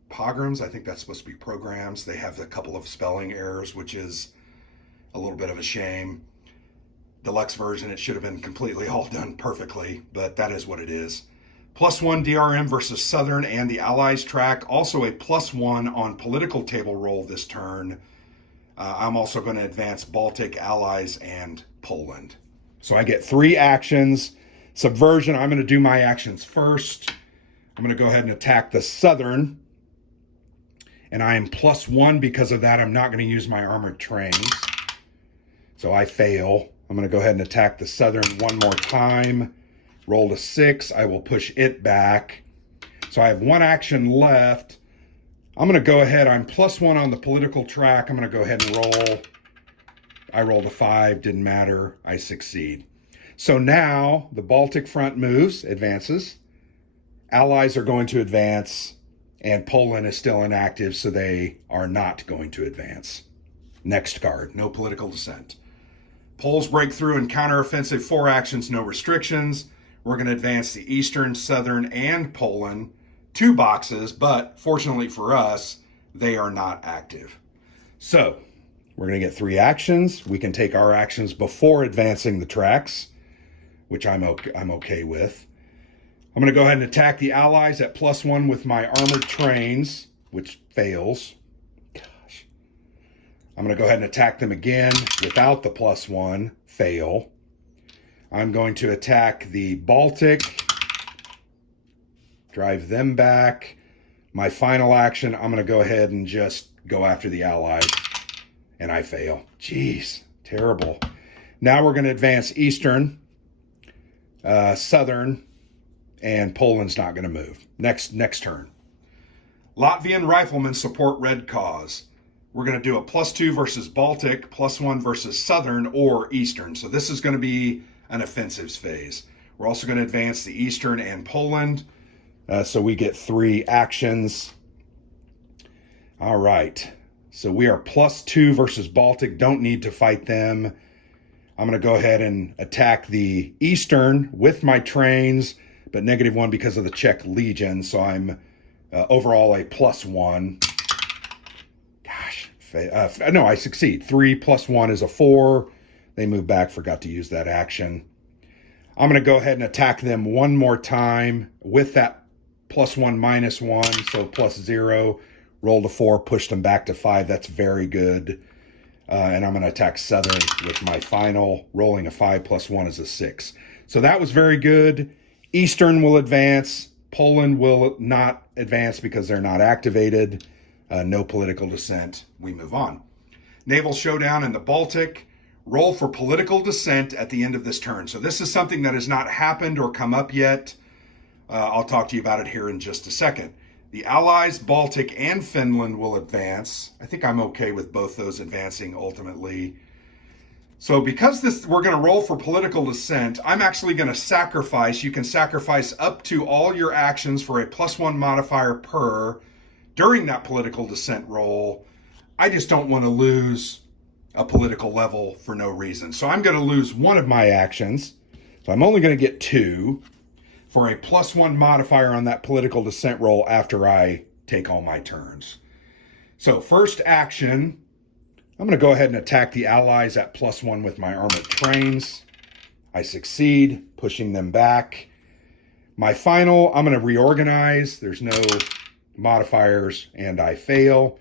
pogroms, I think that's supposed to be programs. They have a couple of spelling errors, which is a little bit of a shame. Deluxe version, it should have been completely all done perfectly, but that is what it is. +1 DRM versus Southern and the Allies track. Also a +1 on political table roll this turn. I'm also going to advance Baltic, Allies, and Poland. So I get 3 actions. Subversion, I'm going to do my actions first. I'm going to go ahead and attack the Southern. And I am +1 because of that. I'm not going to use my armored trains. So I fail. I'm going to go ahead and attack the Southern one more time. Rolled a 6. I will push it back. So I have 1 action left. I'm going to go ahead. I'm +1 on the political track. I'm going to go ahead and roll. I rolled a 5. Didn't matter. I succeed. So now the Baltic front moves, advances. Allies are going to advance. And Poland is still inactive, so they are not going to advance. Next card. No political dissent. Poles break through and counteroffensive, 4 actions, no restrictions. We're going to advance the Eastern, Southern, and Poland. 2 boxes, but fortunately for us, they are not active. So we're going to get 3 actions. We can take our actions before advancing the tracks, which I'm okay with. I'm going to go ahead and attack the Allies at +1 with my armored trains, which fails. Gosh. I'm going to go ahead and attack them again without the +1, fail. I'm going to attack the Baltic, drive them back. My final action, I'm going to go ahead and just go after the Allies, and I fail. Jeez, terrible. Now we're going to advance Eastern, Southern, and Poland's not going to move. Next turn. Latvian riflemen support Red Cause. We're going to do a +2 versus Baltic, +1 versus Southern or Eastern. So this is going to be an offensives phase. We're also going to advance the Eastern and Poland. So we get 3 actions. All right. So we are +2 versus Baltic. Don't need to fight them. I'm going to go ahead and attack the Eastern with my trains, but -1 because of the Czech Legion. So I'm overall a +1. Gosh, no, I succeed. 3 + 1 is a 4. They move back, forgot to use that action. I'm going to go ahead and attack them one more time with that +1 -1, so +0. Rolled a 4, pushed them back to 5. That's very good. And I'm going to attack Southern with my final. Rolling a 5 + 1 is a 6. So that was very good. Eastern will advance. Poland will not advance because they're not activated. No political dissent. We move on. Naval showdown in the Baltic. Roll for political dissent at the end of this turn. So this is something that has not happened or come up yet. I'll talk to you about it here in just a second. The Allies, Baltic, and Finland will advance. I think I'm okay with both those advancing ultimately. So because we're going to roll for political dissent, I'm actually going to sacrifice. You can sacrifice up to all your actions for a +1 modifier per during that political dissent roll. I just don't want to lose a political level for no reason. So I'm going to lose one of my actions. So I'm only going to get 2 for a +1 modifier on that political dissent roll after I take all my turns. So first action, I'm going to go ahead and attack the Allies at +1 with my armored trains. I succeed, pushing them back. My final, I'm going to reorganize. There's no modifiers, and I fail.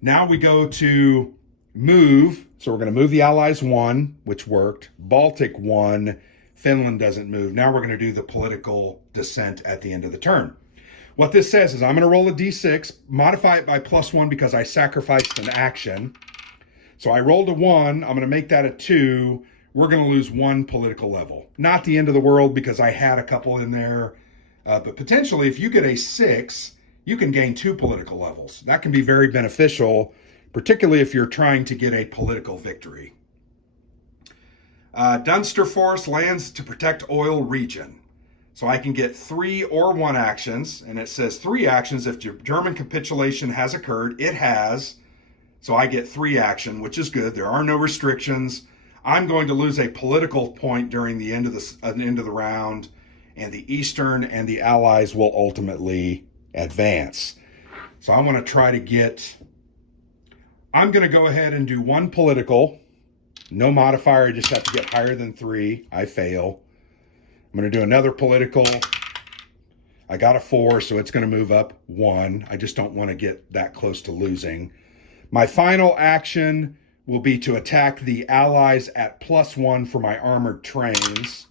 Now we go to move. So we're going to move the Allies 1, which worked. Baltic 1. Finland doesn't move. Now we're going to do the political dissent at the end of the turn. What this says is I'm going to roll a d6, modify it by +1 because I sacrificed an action. So I rolled a 1. I'm going to make that a 2. We're going to lose 1 political level. Not the end of the world because I had a couple in there. But potentially if you get a 6, you can gain 2 political levels. That can be very beneficial, particularly if you're trying to get a political victory. Dunster Force lands to protect oil region. So I can get 3 or 1 actions, and it says 3 actions if German capitulation has occurred. It has, so I get 3 action, which is good. There are no restrictions. I'm going to lose a political point during the end of the round, and the Eastern and the Allies will ultimately advance. So I want to try to get, I'm going to go ahead and do 1 political. No modifier, I just have to get higher than 3. I fail. I'm going to do another political. I got a 4, so it's going to move up 1. I just don't want to get that close to losing. My final action will be to attack the Allies at +1 for my armored trains.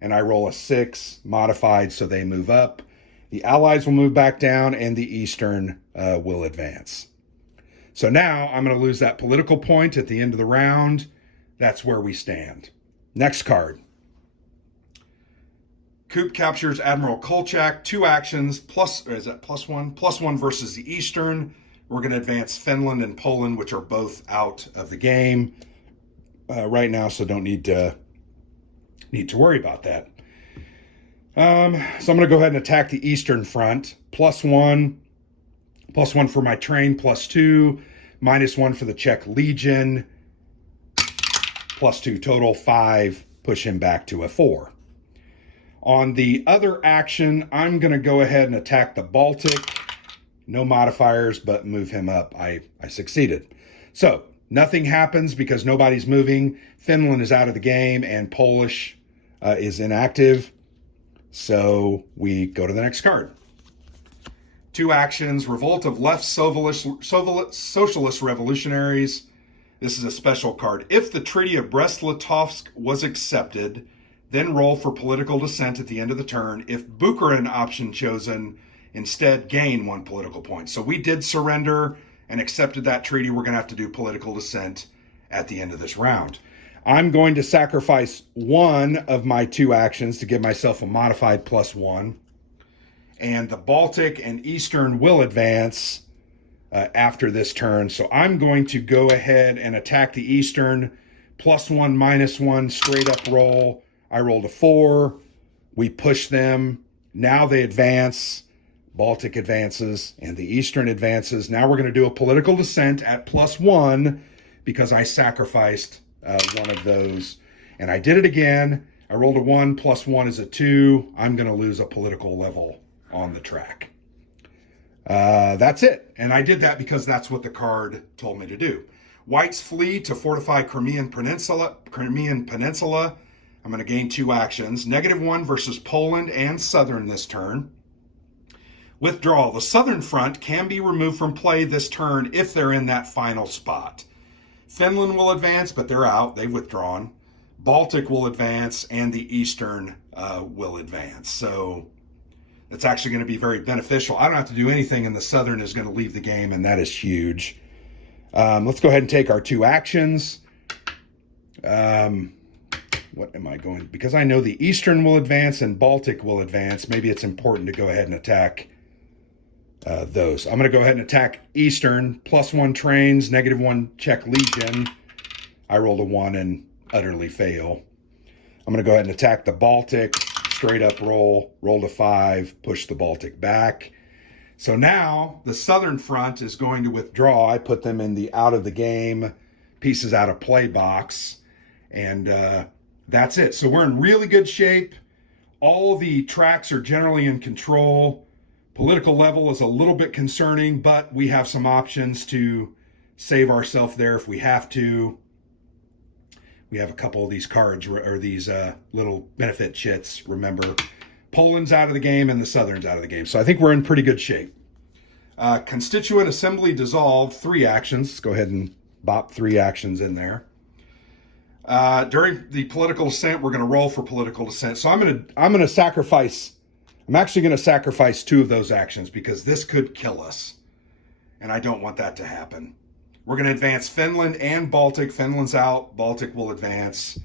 And I roll a 6, modified, so they move up. The Allies will move back down, and the Eastern will advance. So now I'm going to lose that political point at the end of the round. That's where we stand. Next card. Coop captures Admiral Kolchak. 2 actions, is that +1? +1 versus the Eastern. We're going to advance Finland and Poland, which are both out of the game right now, so don't need to worry about that. So I'm going to go ahead and attack the Eastern front. +1 for my train, +2, -1 for the Czech Legion, +2 total, 5, push him back to a 4. On the other action, I'm going to go ahead and attack the Baltic. No modifiers, but move him up. I succeeded. So nothing happens because nobody's moving. Finland is out of the game, and Polish is inactive. So we go to the next card. 2 actions, Revolt of Left Socialist Revolutionaries. This is a special card. If the Treaty of Brest-Litovsk was accepted, then roll for political dissent at the end of the turn. If Bukharin option chosen, instead gain 1 political point. So we did surrender and accepted that treaty. We're going to have to do political dissent at the end of this round. I'm going to sacrifice 1 of my 2 actions to give myself a modified +1. And the Baltic and Eastern will advance after this turn. So I'm going to go ahead and attack the Eastern. +1, -1, straight up roll. I rolled a 4. We push them. Now they advance. Baltic advances and the Eastern advances. Now we're going to do a political dissent at +1 because I sacrificed one of those. And I did it again. I rolled a 1, +1 is a 2. I'm going to lose a political level on the track. That's it. And I did that because that's what the card told me to do. Whites flee to fortify Crimean Peninsula. I'm going to gain 2 actions. -1 versus Poland and Southern this turn. Withdrawal. The Southern front can be removed from play this turn if they're in that final spot. Finland will advance, but they're out. They've withdrawn. Baltic will advance, and the Eastern will advance. So it's actually going to be very beneficial. I don't have to do anything, and the Southern is going to leave the game, and that is huge. Let's go ahead and take our 2 actions. What am I going? Because I know the Eastern will advance and Baltic will advance. Maybe it's important to go ahead and attack those. I'm going to go ahead and attack Eastern. +1 trains, -1 Czech Legion. I rolled a 1 and utterly fail. I'm going to go ahead and attack the Baltic. Straight up roll, rolled a 5, push the Baltic back. So now the Southern front is going to withdraw. I put them in the out of the game, pieces out of play box. And that's it. So we're in really good shape. All the tracks are generally in control. Political level is a little bit concerning, but we have some options to save ourselves there if we have to. We have a couple of these cards, or these little benefit chits, remember. Poland's out of the game and the Southern's out of the game. So I think we're in pretty good shape. Constituent Assembly dissolved, 3 actions. Let's go ahead and bop 3 actions in there. During the political dissent, we're going to roll for political dissent. So I'm going to sacrifice. I'm actually going to sacrifice 2 of those actions because this could kill us, and I don't want that to happen. We're going to advance Finland and Baltic. Finland's out. Baltic will advance.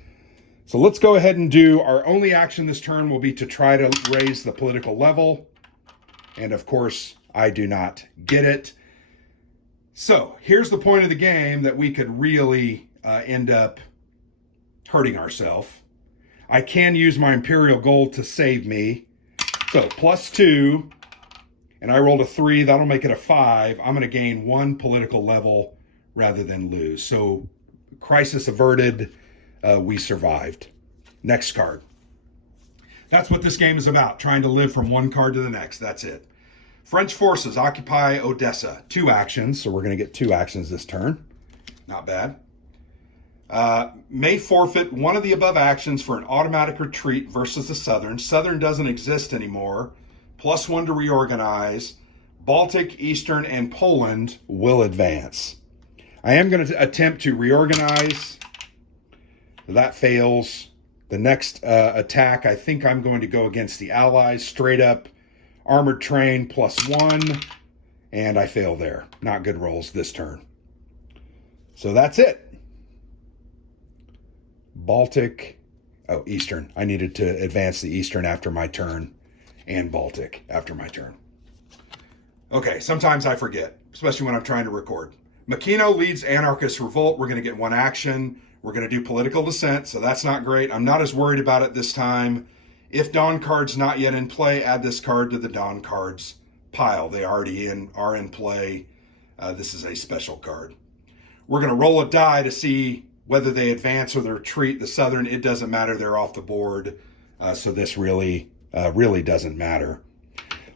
So let's go ahead and do our only action this turn will be to try to raise the political level. And of course, I do not get it. So here's the point of the game that we could really end up hurting ourselves. I can use my Imperial Gold to save me. So +2, and I rolled a 3. That'll make it a 5. I'm going to gain 1 political level rather than lose. So crisis averted. We survived. Next card. That's what this game is about, trying to live from one card to the next. That's it. French forces occupy Odessa. 2 actions, so we're going to get 2 actions this turn. Not bad. May forfeit one of the above actions for an automatic retreat versus the Southern. Southern doesn't exist anymore. +1 to reorganize. Baltic, Eastern, and Poland will advance. I am going to attempt to reorganize. That fails. The next attack, I think I'm going to go against the Allies. Straight up armored train +1. And I fail there. Not good rolls this turn. So that's it. Baltic, Eastern. I needed to advance the Eastern after my turn and Baltic after my turn. Okay, sometimes I forget, especially when I'm trying to record. Makino leads anarchist revolt. We're going to get 1 action. We're going to do political dissent, so that's not great. I'm not as worried about it this time. If Dawn card's not yet in play, add this card to the Dawn cards pile. They already are in play. This is a special card. We're going to roll a die to see whether they advance or they retreat. The Southern, it doesn't matter. They're off the board. So this really doesn't matter.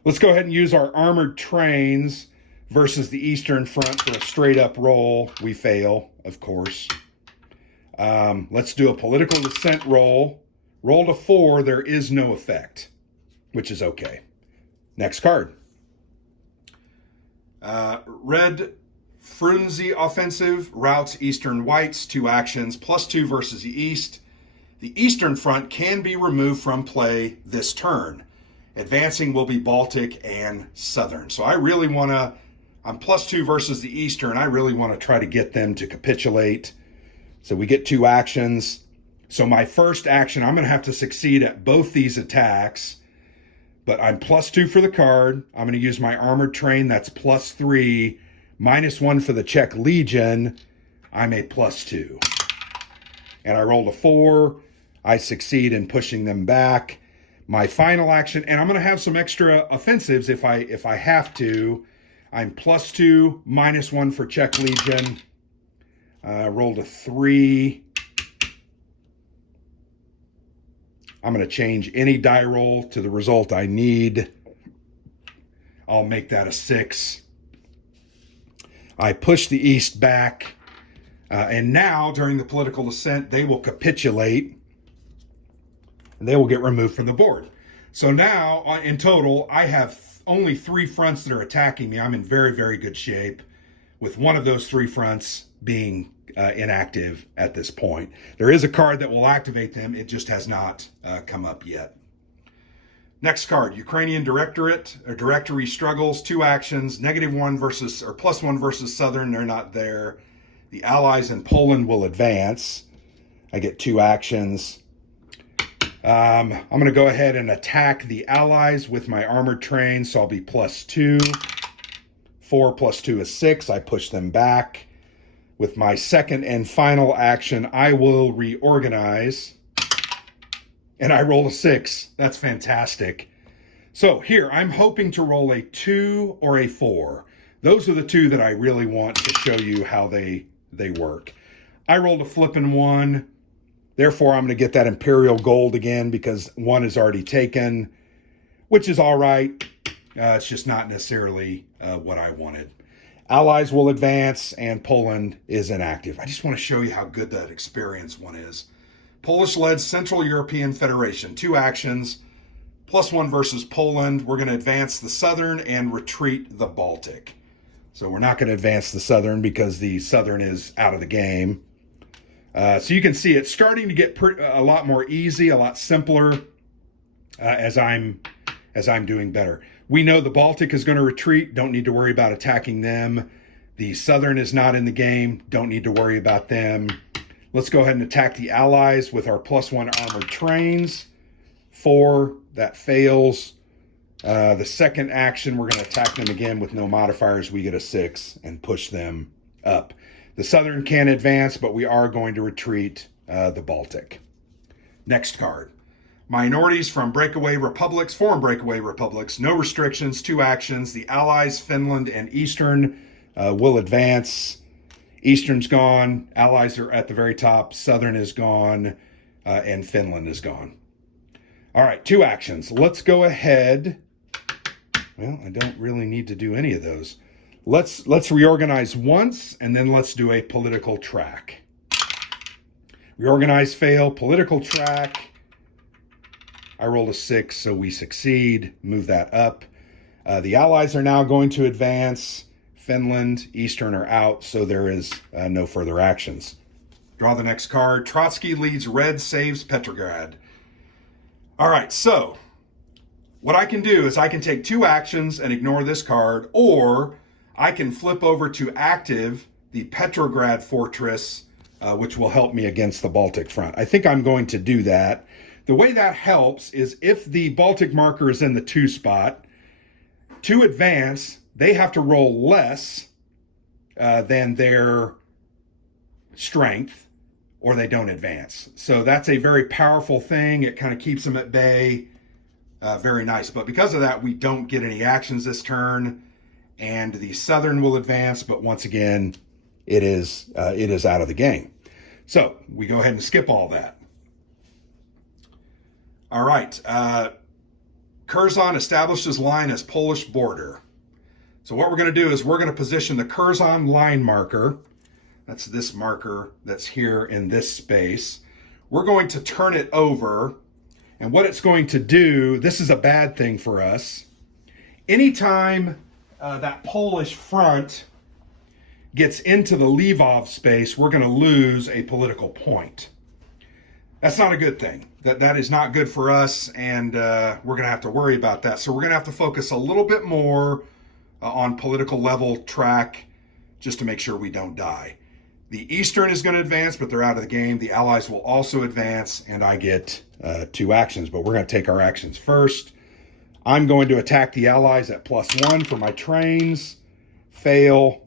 Let's go ahead and use our armored trains versus the Eastern front for a straight up roll. We fail, of course. Let's do a political dissent roll. Roll to 4. There is no effect, which is okay. Next card. Red Frunze offensive routes Eastern whites. 2 actions, +2 versus the East. The Eastern front can be removed from play this turn. Advancing will be Baltic and Southern. So I really want to, I'm +2 versus the Eastern. I really want to try to get them to capitulate. So we get 2 actions. So my first action, I'm going to have to succeed at both these attacks. But I'm +2 for the card. I'm going to use my armored train. That's +3. -1 for the Czech Legion. I'm a +2. And I rolled a 4. I succeed in pushing them back. My final action, and I'm going to have some extra offensives if I have to. I'm +2, -1 for Czech Legion. Rolled a 3. I'm going to change any die roll to the result I need. I'll make that a 6. I push the East back. And now, during the political ascent, they will capitulate. And they will get removed from the board. So now, in total, I have only 3 fronts that are attacking me. I'm in very, very good shape, with one of those 3 fronts being inactive at this point. There is a card that will activate them. It just has not come up yet. Next card, Ukrainian Directory struggles, 2 actions, -1 versus, or +1 versus Southern. They're not there. The Allies in Poland will advance. I get 2 actions. I'm going to go ahead and attack the Allies with my armored train, so I'll be +2. 4 + 2 is 6. I push them back. With my second and final action, I will reorganize. And I roll a 6. That's fantastic. So here, I'm hoping to roll a 2 or a 4. Those are the 2 that I really want to show you how they work. I rolled a flippin' 1. Therefore, I'm going to get that Imperial Gold again because 1 is already taken, which is all right. It's just not necessarily what I wanted. Allies will advance, and Poland is inactive. I just want to show you how good that experience one is. Polish-led Central European Federation, 2 actions, +1 versus Poland. We're going to advance the Southern and retreat the Baltic. So we're not going to advance the Southern because the Southern is out of the game. So you can see it's starting to get a lot more easy, a lot simpler as I'm doing better. We know the Baltic is going to retreat. Don't need to worry about attacking them. The Southern is not in the game. Don't need to worry about them. Let's go ahead and attack the Allies with our +1 armored trains. 4, that fails. The second action, we're going to attack them again with no modifiers. We get a 6 and push them up. The Southern can advance, but we are going to retreat the Baltic. Next card. Minorities from breakaway republics, foreign breakaway republics, no restrictions, 2 actions. The Allies, Finland, and Eastern will advance. Eastern's gone. Allies are at the very top. Southern is gone. And Finland is gone. All right, 2 actions. Let's go ahead. Well, I don't really need to do any of those. Let's reorganize once, and then let's do a political track. Reorganize, fail, political track. I rolled a 6, so we succeed. Move that up. The Allies are now going to advance. Finland, Eastern are out, so there is no further actions. Draw the next card. Trotsky leads Red, saves Petrograd. All right, so what I can do is I can take 2 actions and ignore this card, or I can flip over to active the Petrograd fortress, which will help me against the Baltic front. I think I'm going to do that. The way that helps is if the Baltic marker is in the 2 spot, to advance, they have to roll less than their strength, or they don't advance. So that's a very powerful thing. It kind of keeps them at bay. Very nice. But because of that, we don't get any actions this turn. And the Southern will advance, but once again, it is out of the game. So we go ahead and skip all that. All right. Curzon establishes line as Polish border. So what we're going to do is we're going to position the Curzon line marker. That's this marker that's here in this space. We're going to turn it over. And what it's going to do, this is a bad thing for us. Anytime that Polish front gets into the Lvov space, we're going to lose a political point. That's not a good thing. That is not good for us, and we're going to have to worry about that. So we're going to have to focus a little bit more on political level track just to make sure we don't die. The Eastern is going to advance, but they're out of the game. The Allies will also advance, and I get 2 actions, but we're going to take our actions first. I'm going to attack the Allies at +1 for my trains. Fail.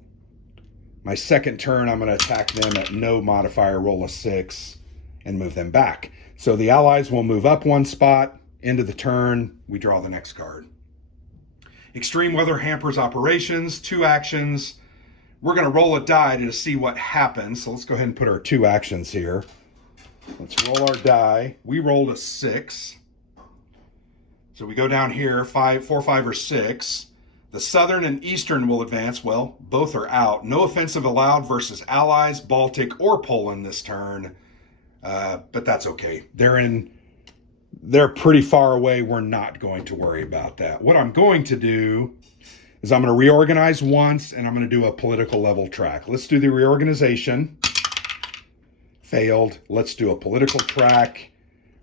My second turn, I'm going to attack them at no modifier, roll a 6, and move them back. So the Allies will move up 1 spot End of the turn, we draw the next card. Extreme weather hampers operations, 2 actions. We're going to roll a die to see what happens. So let's go ahead and put our 2 actions here. Let's roll our die. We rolled a 6. So we go down here, 5, 4, 5, or 6. The Southern and Eastern will advance. Well, both are out. No offensive allowed versus Allies, Baltic, or Poland this turn. But that's okay. They're pretty far away. We're not going to worry about that. What I'm going to do is I'm going to reorganize once, and I'm going to do a political level track. Let's do the reorganization. Failed. Let's do a political track.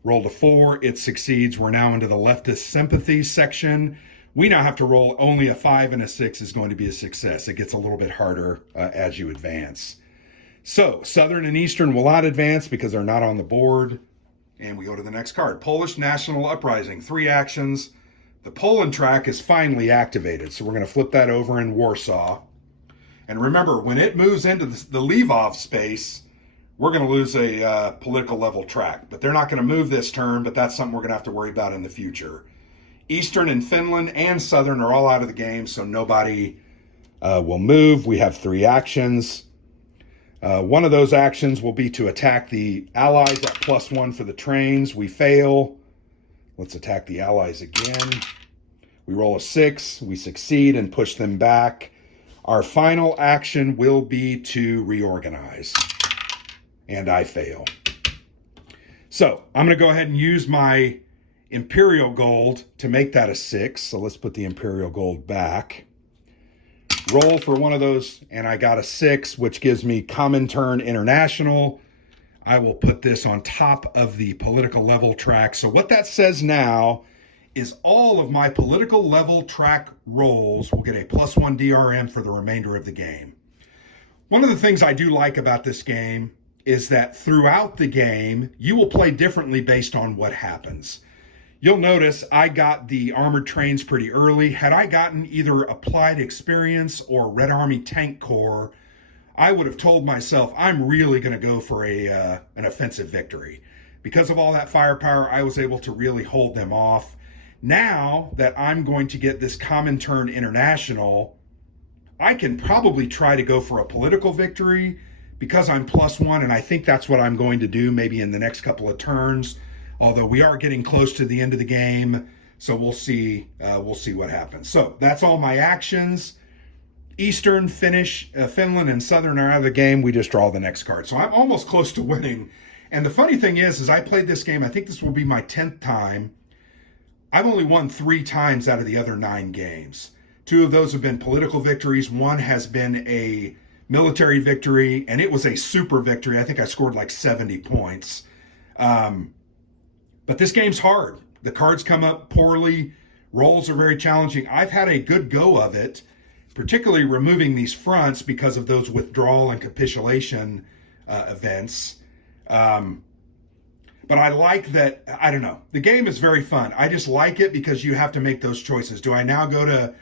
Rolled a 4. It succeeds. We're now into the leftist sympathy section. We now have to roll only a 5 and a 6 is going to be a success. It gets a little bit harder as you advance. So Southern and Eastern will not advance because they're not on the board. And we go to the next card. Polish National Uprising, 3 actions. The Poland track is finally activated. So we're going to flip that over in Warsaw. And remember, when it moves into the Lvov space, we're going to lose a political level track. But they're not going to move this turn, but that's something we're going to have to worry about in the future. Eastern and Finland and Southern are all out of the game, so nobody will move. We have 3 actions. One of those actions will be to attack the Allies at +1 for the trains. We fail. Let's attack the Allies again. We roll a 6. We succeed and push them back. Our final action will be to reorganize. And I fail. So I'm going to go ahead and use my Imperial Gold to make that a 6. So let's put the Imperial Gold back. Roll for one of those, and I got a 6, which gives me Comintern International. I will put this on top of the political level track. So what that says now is all of my political level track rolls will get a +1 DRM for the remainder of the game. One of the things I do like about this game is that throughout the game, you will play differently based on what happens. You'll notice I got the armored trains pretty early. Had I gotten either Applied Experience or Red Army Tank Corps, I would have told myself I'm really going to go for an offensive victory. Because of all that firepower, I was able to really hold them off. Now that I'm going to get this Comintern International, I can probably try to go for a political victory because I'm +1, and I think that's what I'm going to do maybe in the next couple of turns. Although we are getting close to the end of the game, so we'll see what happens. So that's all my actions. Eastern, Finland, and Southern are out of the game. We just draw the next card. So I'm almost close to winning. And the funny thing is I played this game, I think this will be my 10th time. I've only won 3 times out of the other 9 games. 2 of those have been political victories. 1 has been a military victory, and it was a super victory. I think I scored like 70 points. But this game's hard. The cards come up poorly. Rolls are very challenging. I've had a good go of it, particularly removing these fronts because of those withdrawal and capitulation events. But I like that, I don't know. The game is very fun. I just like it because you have to make those choices. Do I now go to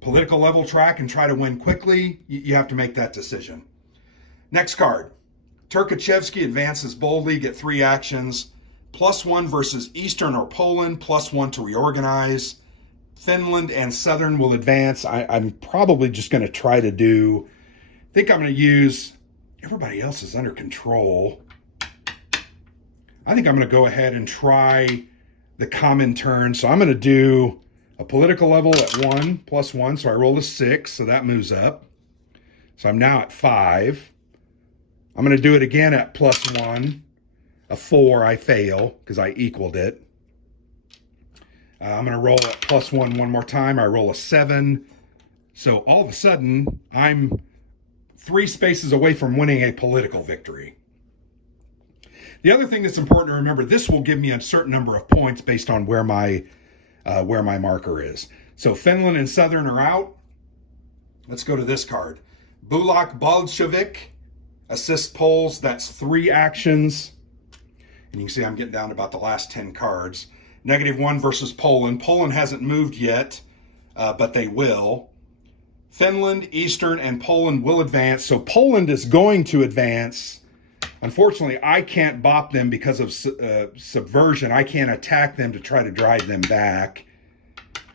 political level track and try to win quickly? You have to make that decision. Next card. Tukhachevsky advances boldly, get 3 actions. +1 versus Eastern or Poland, +1 to reorganize. Finland and Southern will advance. I'm probably just going to try to do, I think I'm going to use, everybody else is under control. I think I'm going to go ahead and try the Comintern. So I'm going to do a political level at +1. So I rolled a 6, so that moves up. So I'm now at 5. I'm going to do it again at +1. A 4, I fail because I equaled it. I'm going to roll at +1 one more time. I roll a 7. So all of a sudden, I'm 3 spaces away from winning a political victory. The other thing that's important to remember, this will give me a certain number of points based on where my marker is. So Finland and Southern are out. Let's go to this card. Bulak Bolshevik, assist Poles. That's 3 actions. And you can see I'm getting down to about the last 10 cards. -1 versus Poland. Poland hasn't moved yet, but they will. Finland, Eastern, and Poland will advance. So Poland is going to advance Unfortunately, I can't bop them because of subversion. I can't attack them to try to drive them back.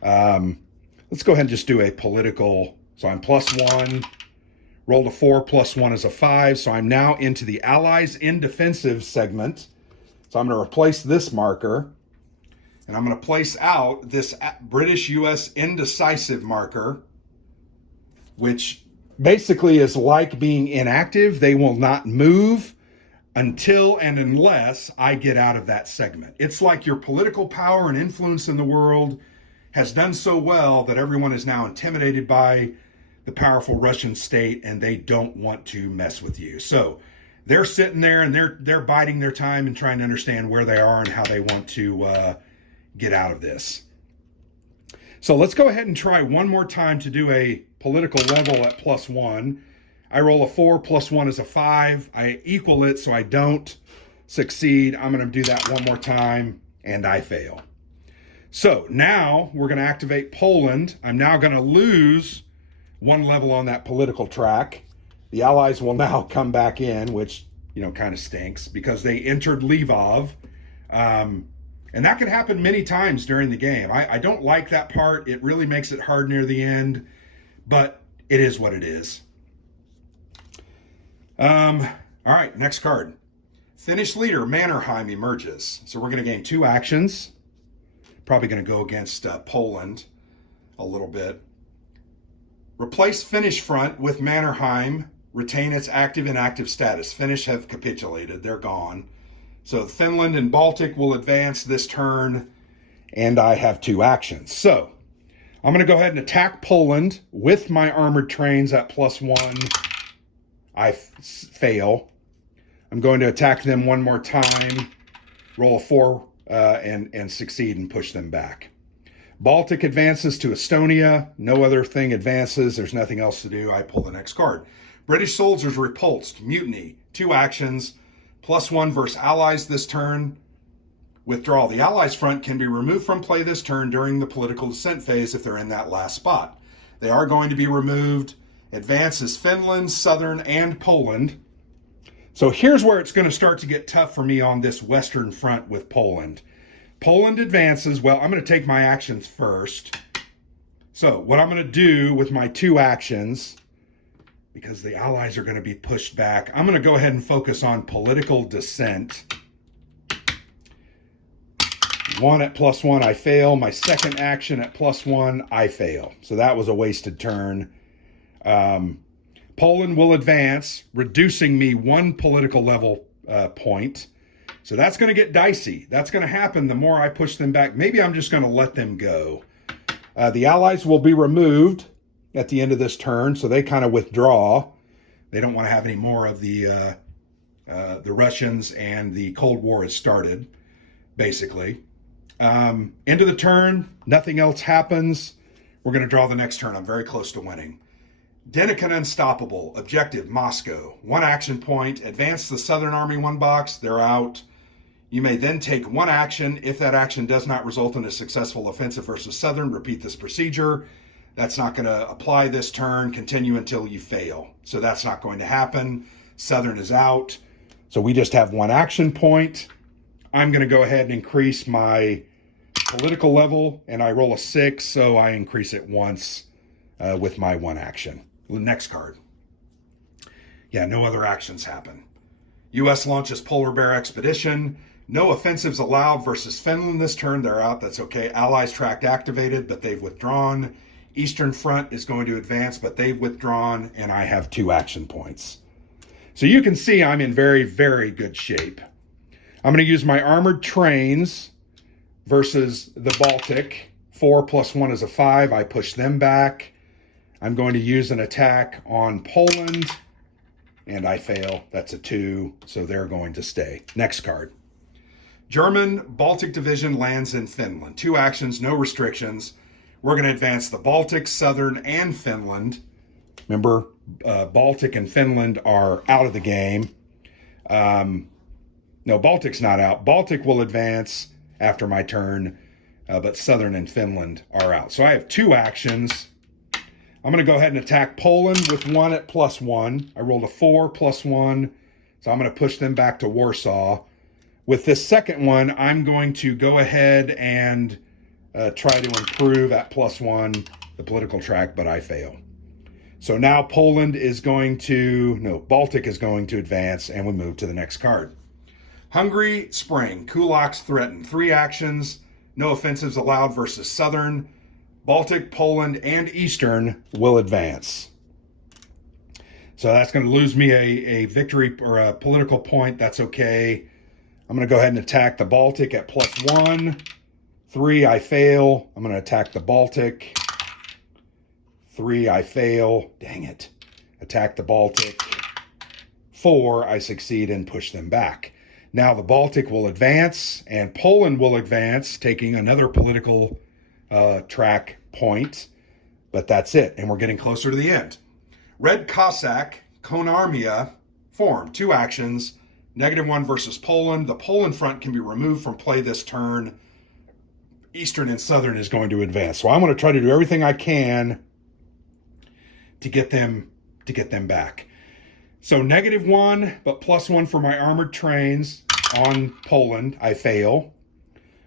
Let's go ahead and just do a political. So I'm +1. Rolled a 4, +1 is a 5. So I'm now into the Allies in defensive segment. So I'm going to replace this marker. And I'm going to place out this British-US indecisive marker, which basically is like being inactive. They will not move until and unless I get out of that segment. It's like your political power and influence in the world has done so well that everyone is now intimidated by the powerful Russian state and they don't want to mess with you. So they're sitting there and they're biding their time and trying to understand where they are and how they want to get out of this. So let's go ahead and try one more time to do a political level at +1. I roll a 4, +1 is a 5. I equal it so I don't succeed. I'm going to do that one more time and I fail. So now we're going to activate Poland. I'm now going to lose one level on that political track. The Allies will now come back in, which, kind of stinks because they entered Lvov. And that could happen many times during the game. I don't like that part. It really makes it hard near the end, but it is what it is. All right, next card. Finnish leader Mannerheim emerges. So we're going to gain 2 actions. Probably going to go against Poland a little bit. Replace Finnish front with Mannerheim. Retain its active inactive status. Finnish have capitulated. They're gone. So Finland and Baltic will advance this turn, and I have 2 actions. So I'm going to go ahead and attack Poland with my armored trains at +1. I fail. I'm going to attack them one more time, roll a 4, and succeed and push them back. Baltic advances to Estonia. No other thing advances. There's nothing else to do. I pull the next card. British soldiers repulsed. Mutiny. 2 actions. +1 versus Allies this turn. Withdrawal. The Allies front can be removed from play this turn during the political dissent phase if they're in that last spot. They are going to be removed. Advances Finland, Southern, and Poland. So here's where it's going to start to get tough for me on this Western front with Poland. Poland advances. Well, I'm going to take my actions first. So what I'm going to do with my 2 actions, because the Allies are going to be pushed back, I'm going to go ahead and focus on political dissent. 1 at +1, I fail. My second action at +1, I fail. So that was a wasted turn. Poland will advance, reducing me 1 political level point. So that's going to get dicey. That's going to happen the more I push them back. Maybe I'm just going to let them go. The Allies will be removed at the end of this turn, so they kind of withdraw. They don't want to have any more of the Russians, and the Cold War has started, basically. End of the turn, nothing else happens. We're going to draw the next turn. I'm very close to winning. Denikin Unstoppable. Objective, Moscow. 1 action point. Advance the Southern Army 1 box. They're out. You may then take 1 action. If that action does not result in a successful offensive versus Southern, repeat this procedure. That's not going to apply this turn. Continue until you fail. So that's not going to happen. Southern is out. So we just have 1 action point. I'm going to go ahead and increase my political level, and I roll a 6, so I increase it once with my 1 action. Next card. Yeah, no other actions happen. U.S. launches Polar Bear Expedition. No offensives allowed versus Finland this turn. They're out. That's okay. Allies tracked activated, but they've withdrawn. Eastern Front is going to advance, but they've withdrawn, and I have 2 action points. So you can see I'm in very, very good shape. I'm going to use my armored trains versus the Baltic. 4 + 1 is a 5. I push them back. I'm going to use an attack on Poland, and I fail. That's a 2, so they're going to stay. Next card. German Baltic Division lands in Finland. 2 actions, no restrictions. We're going to advance the Baltic, Southern, and Finland. Remember, Baltic and Finland are out of the game. No, Baltic's not out. Baltic will advance after my turn, but Southern and Finland are out. So I have 2 actions. I'm going to go ahead and attack Poland with 1 at +1. I rolled a 4 + 1, So I'm going to push them back to Warsaw. With this second one, I'm going to go ahead and try to improve at +1 the political track, but I fail. So now Baltic is going to advance, and we move to the next card. Hungary, Spring, Kulaks threatened. 3 actions, no offensives allowed versus Southern. Baltic, Poland, and Eastern will advance. So that's going to lose me a victory or a political point. That's okay. I'm going to go ahead and attack the Baltic at +1. 3, I fail. I'm going to attack the Baltic. 3, I fail. Dang it. Attack the Baltic. 4, I succeed and push them back. Now the Baltic will advance and Poland will advance, taking another political track point. But that's it, and we're getting closer to the end. Red Cossack, Konarmia form. 2 actions. -1 versus Poland. The Poland front can be removed from play this turn. Eastern and Southern is going to advance. So I'm going to try to do everything I can to get them back. So -1, but +1 for my armored trains on Poland. I fail.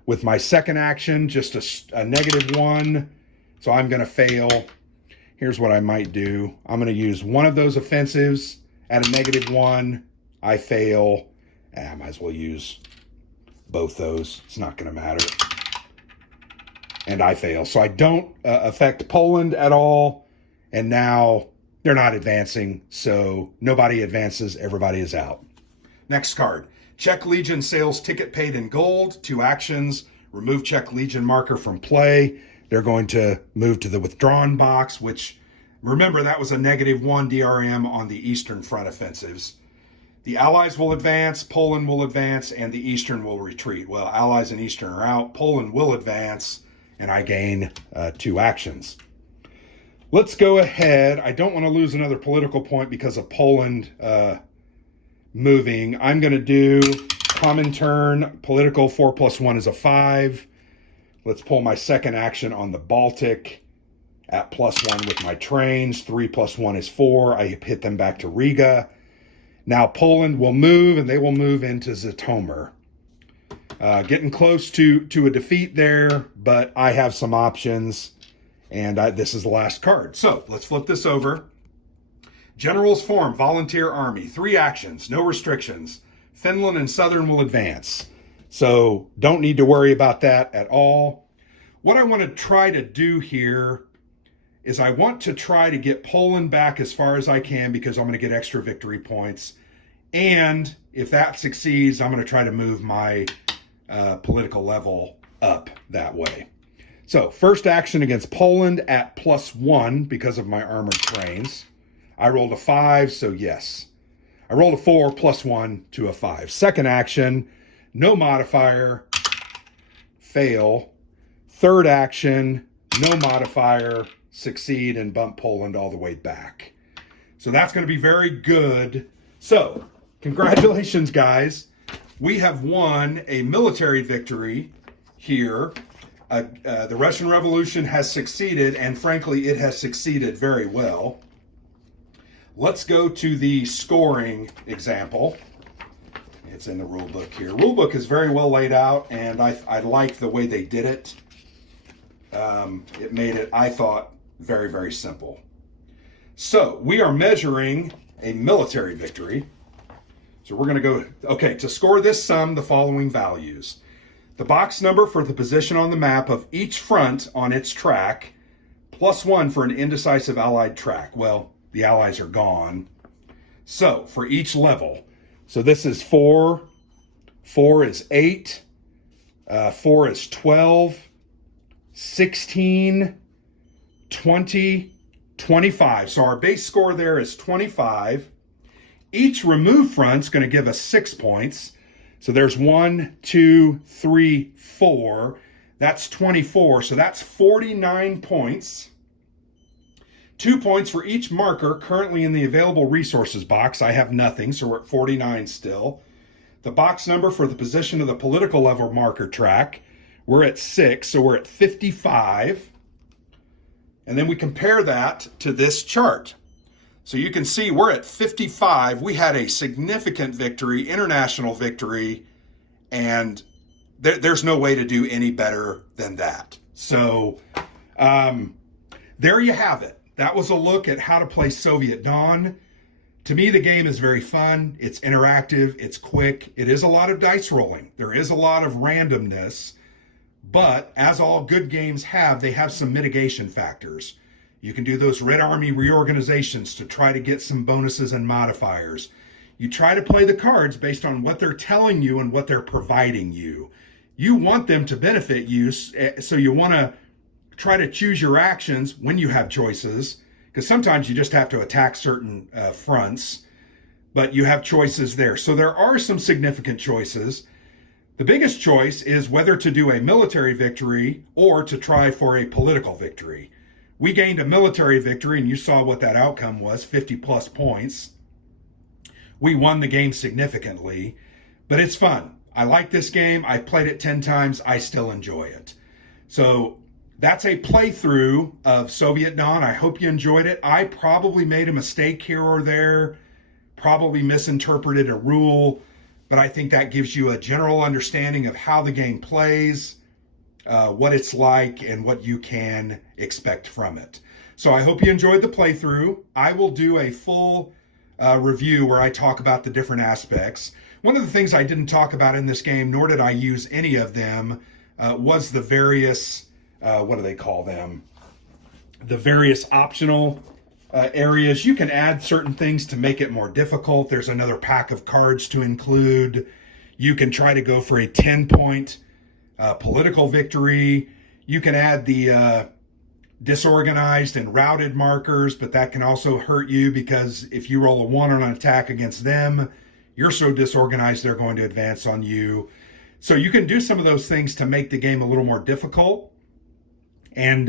With my second action, just a -1. So I'm going to fail. Here's what I might do. I'm going to use one of those offensives at a -1. I fail. I might as well use both those. It's not going to matter. And I fail. So I don't affect Poland at all. And now they're not advancing. So nobody advances. Everybody is out. Next card. Czech Legion sails ticket paid in gold. 2 actions. Remove Czech Legion marker from play. They're going to move to the withdrawn box, which, remember, that was a -1 DRM on the Eastern front offensives. The Allies will advance, Poland will advance, and the Eastern will retreat. Well, Allies and Eastern are out. Poland will advance, and I gain 2 actions. Let's go ahead. I don't want to lose another political point because of Poland moving. I'm going to do common turn. Political 4 + 1 is a 5. Let's pull my second action on the Baltic at +1 with my trains. 3 + 1 is 4. I hit them back to Riga. Now Poland will move, and they will move into Zhytomyr. Getting close to a defeat there, but I have some options, and this is the last card. So let's flip this over. Generals form, volunteer army. 3 actions, no restrictions. Finland and Southern will advance. So don't need to worry about that at all. What I want to try to do here is I want to try to get Poland back as far as I can because I'm going to get extra victory points. And if that succeeds, I'm going to try to move my political level up that way. So first action against Poland at +1 because of my armored trains. I rolled a 5, so yes. I rolled a 4 +1 to a 5. Second action, no modifier, fail. Third action, no modifier, succeed and bump Poland all the way back. So that's going to be very good. So congratulations, guys. We have won a military victory here. The Russian Revolution has succeeded, and frankly, it has succeeded very well. Let's go to the scoring example. It's in the rule book here. Rule book is very well laid out, and I like the way they did it. It made it, I thought, very, very simple. So we are measuring a military victory. So we're going to go, okay, to score this sum, the following values. The box number for the position on the map of each front on its track, +1 for an indecisive Allied track. Well, the Allies are gone. So for each level, so this is 4, 4 is 8, 4 is 12, 16, 20, 25. So our base score there is 25. Each remove front's going to give us 6 points. So there's 1, 2, 3, 4. That's 24. So that's 49 points. 2 points for each marker currently in the available resources box. I have nothing, so we're at 49 still. The box number for the position of the political level marker track, we're at 6, so we're at 55. And then we compare that to this chart. So you can see we're at 55. We had a significant victory, international victory, and there's no way to do any better than that. So there you have it. That was a look at how to play Soviet Dawn. To me, the game is very fun. It's interactive. It's quick. It is a lot of dice rolling. There is a lot of randomness. But as all good games have, they have some mitigation factors. You can do those Red Army reorganizations to try to get some bonuses and modifiers. You try to play the cards based on what they're telling you and what they're providing you. You want them to benefit you, so you want to try to choose your actions when you have choices, because sometimes you just have to attack certain fronts, but you have choices there. So there are some significant choices. The biggest choice is whether to do a military victory or to try for a political victory. We gained a military victory, and you saw what that outcome was, 50 plus points. We won the game significantly, but it's fun. I like this game. I've played it 10 times. I still enjoy it. So that's a playthrough of Soviet Dawn. I hope you enjoyed it. I probably made a mistake here or there, probably misinterpreted a rule, but I think that gives you a general understanding of how the game plays, what it's like, and what you can expect from it. So I hope you enjoyed the playthrough. I will do a full review where I talk about the different aspects. One of the things I didn't talk about in this game, nor did I use any of them, was the various, what do they call them? The various optional areas. You can add certain things to make it more difficult. There's another pack of cards to include. You can try to go for a 10-point political victory. You can add the disorganized and routed markers, but that can also hurt you because if you roll a 1 on an attack against them, you're so disorganized they're going to advance on you. So you can do some of those things to make the game a little more difficult and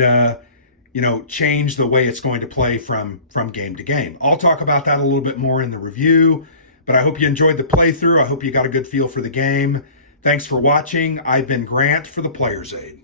change the way it's going to play from game to game. I'll talk about that a little bit more in the review, but I hope you enjoyed the playthrough. I hope you got a good feel for the game. Thanks for watching. I've been Grant for the Player's Aid.